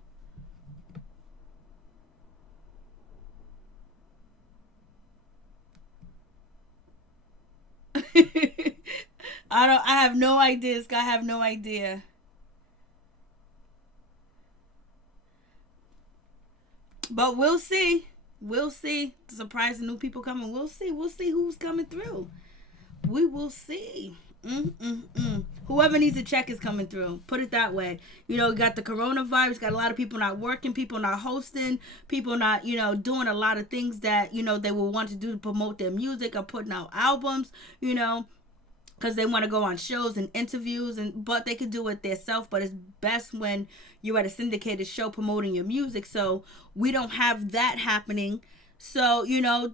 I have no idea. I have no idea. But we'll see. We'll see. Surprise new people coming. We'll see. We'll see who's coming through. We will see. Whoever needs a check is coming through. Put it that way. We got the coronavirus, got a lot of people not working, people not hosting, people not, doing a lot of things that, they will want to do to promote their music or putting out albums, because they want to go on shows and interviews, but they could do it themselves. But it's best when you're at a syndicated show promoting your music. So we don't have that happening. So,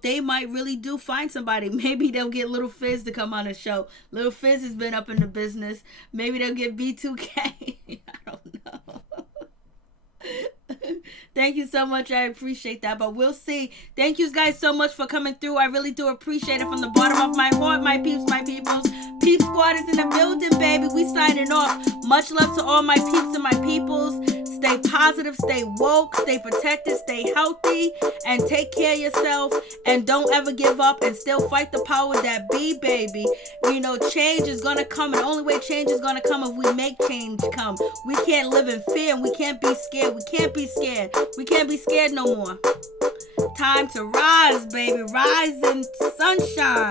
they might really do find somebody. Maybe they'll get Little Fizz to come on the show. Little Fizz has been up in the business. Maybe they'll get B2K. I don't know. Thank you so much. I appreciate that. But we'll see. Thank you guys so much for coming through. I really do appreciate it from the bottom of my heart, my peeps, my peoples. Peep Squad is in the building, baby. We signing off. Much love to all my peeps and my peoples. Stay positive, stay woke, stay protected, stay healthy, and take care of yourself. And don't ever give up, and still fight the power that be, baby. Change is gonna come, and the only way change is gonna come if we make change come. We can't live in fear, and we can't be scared. We can't be scared. We can't be scared no more. Time to rise, baby. Rise in sunshine.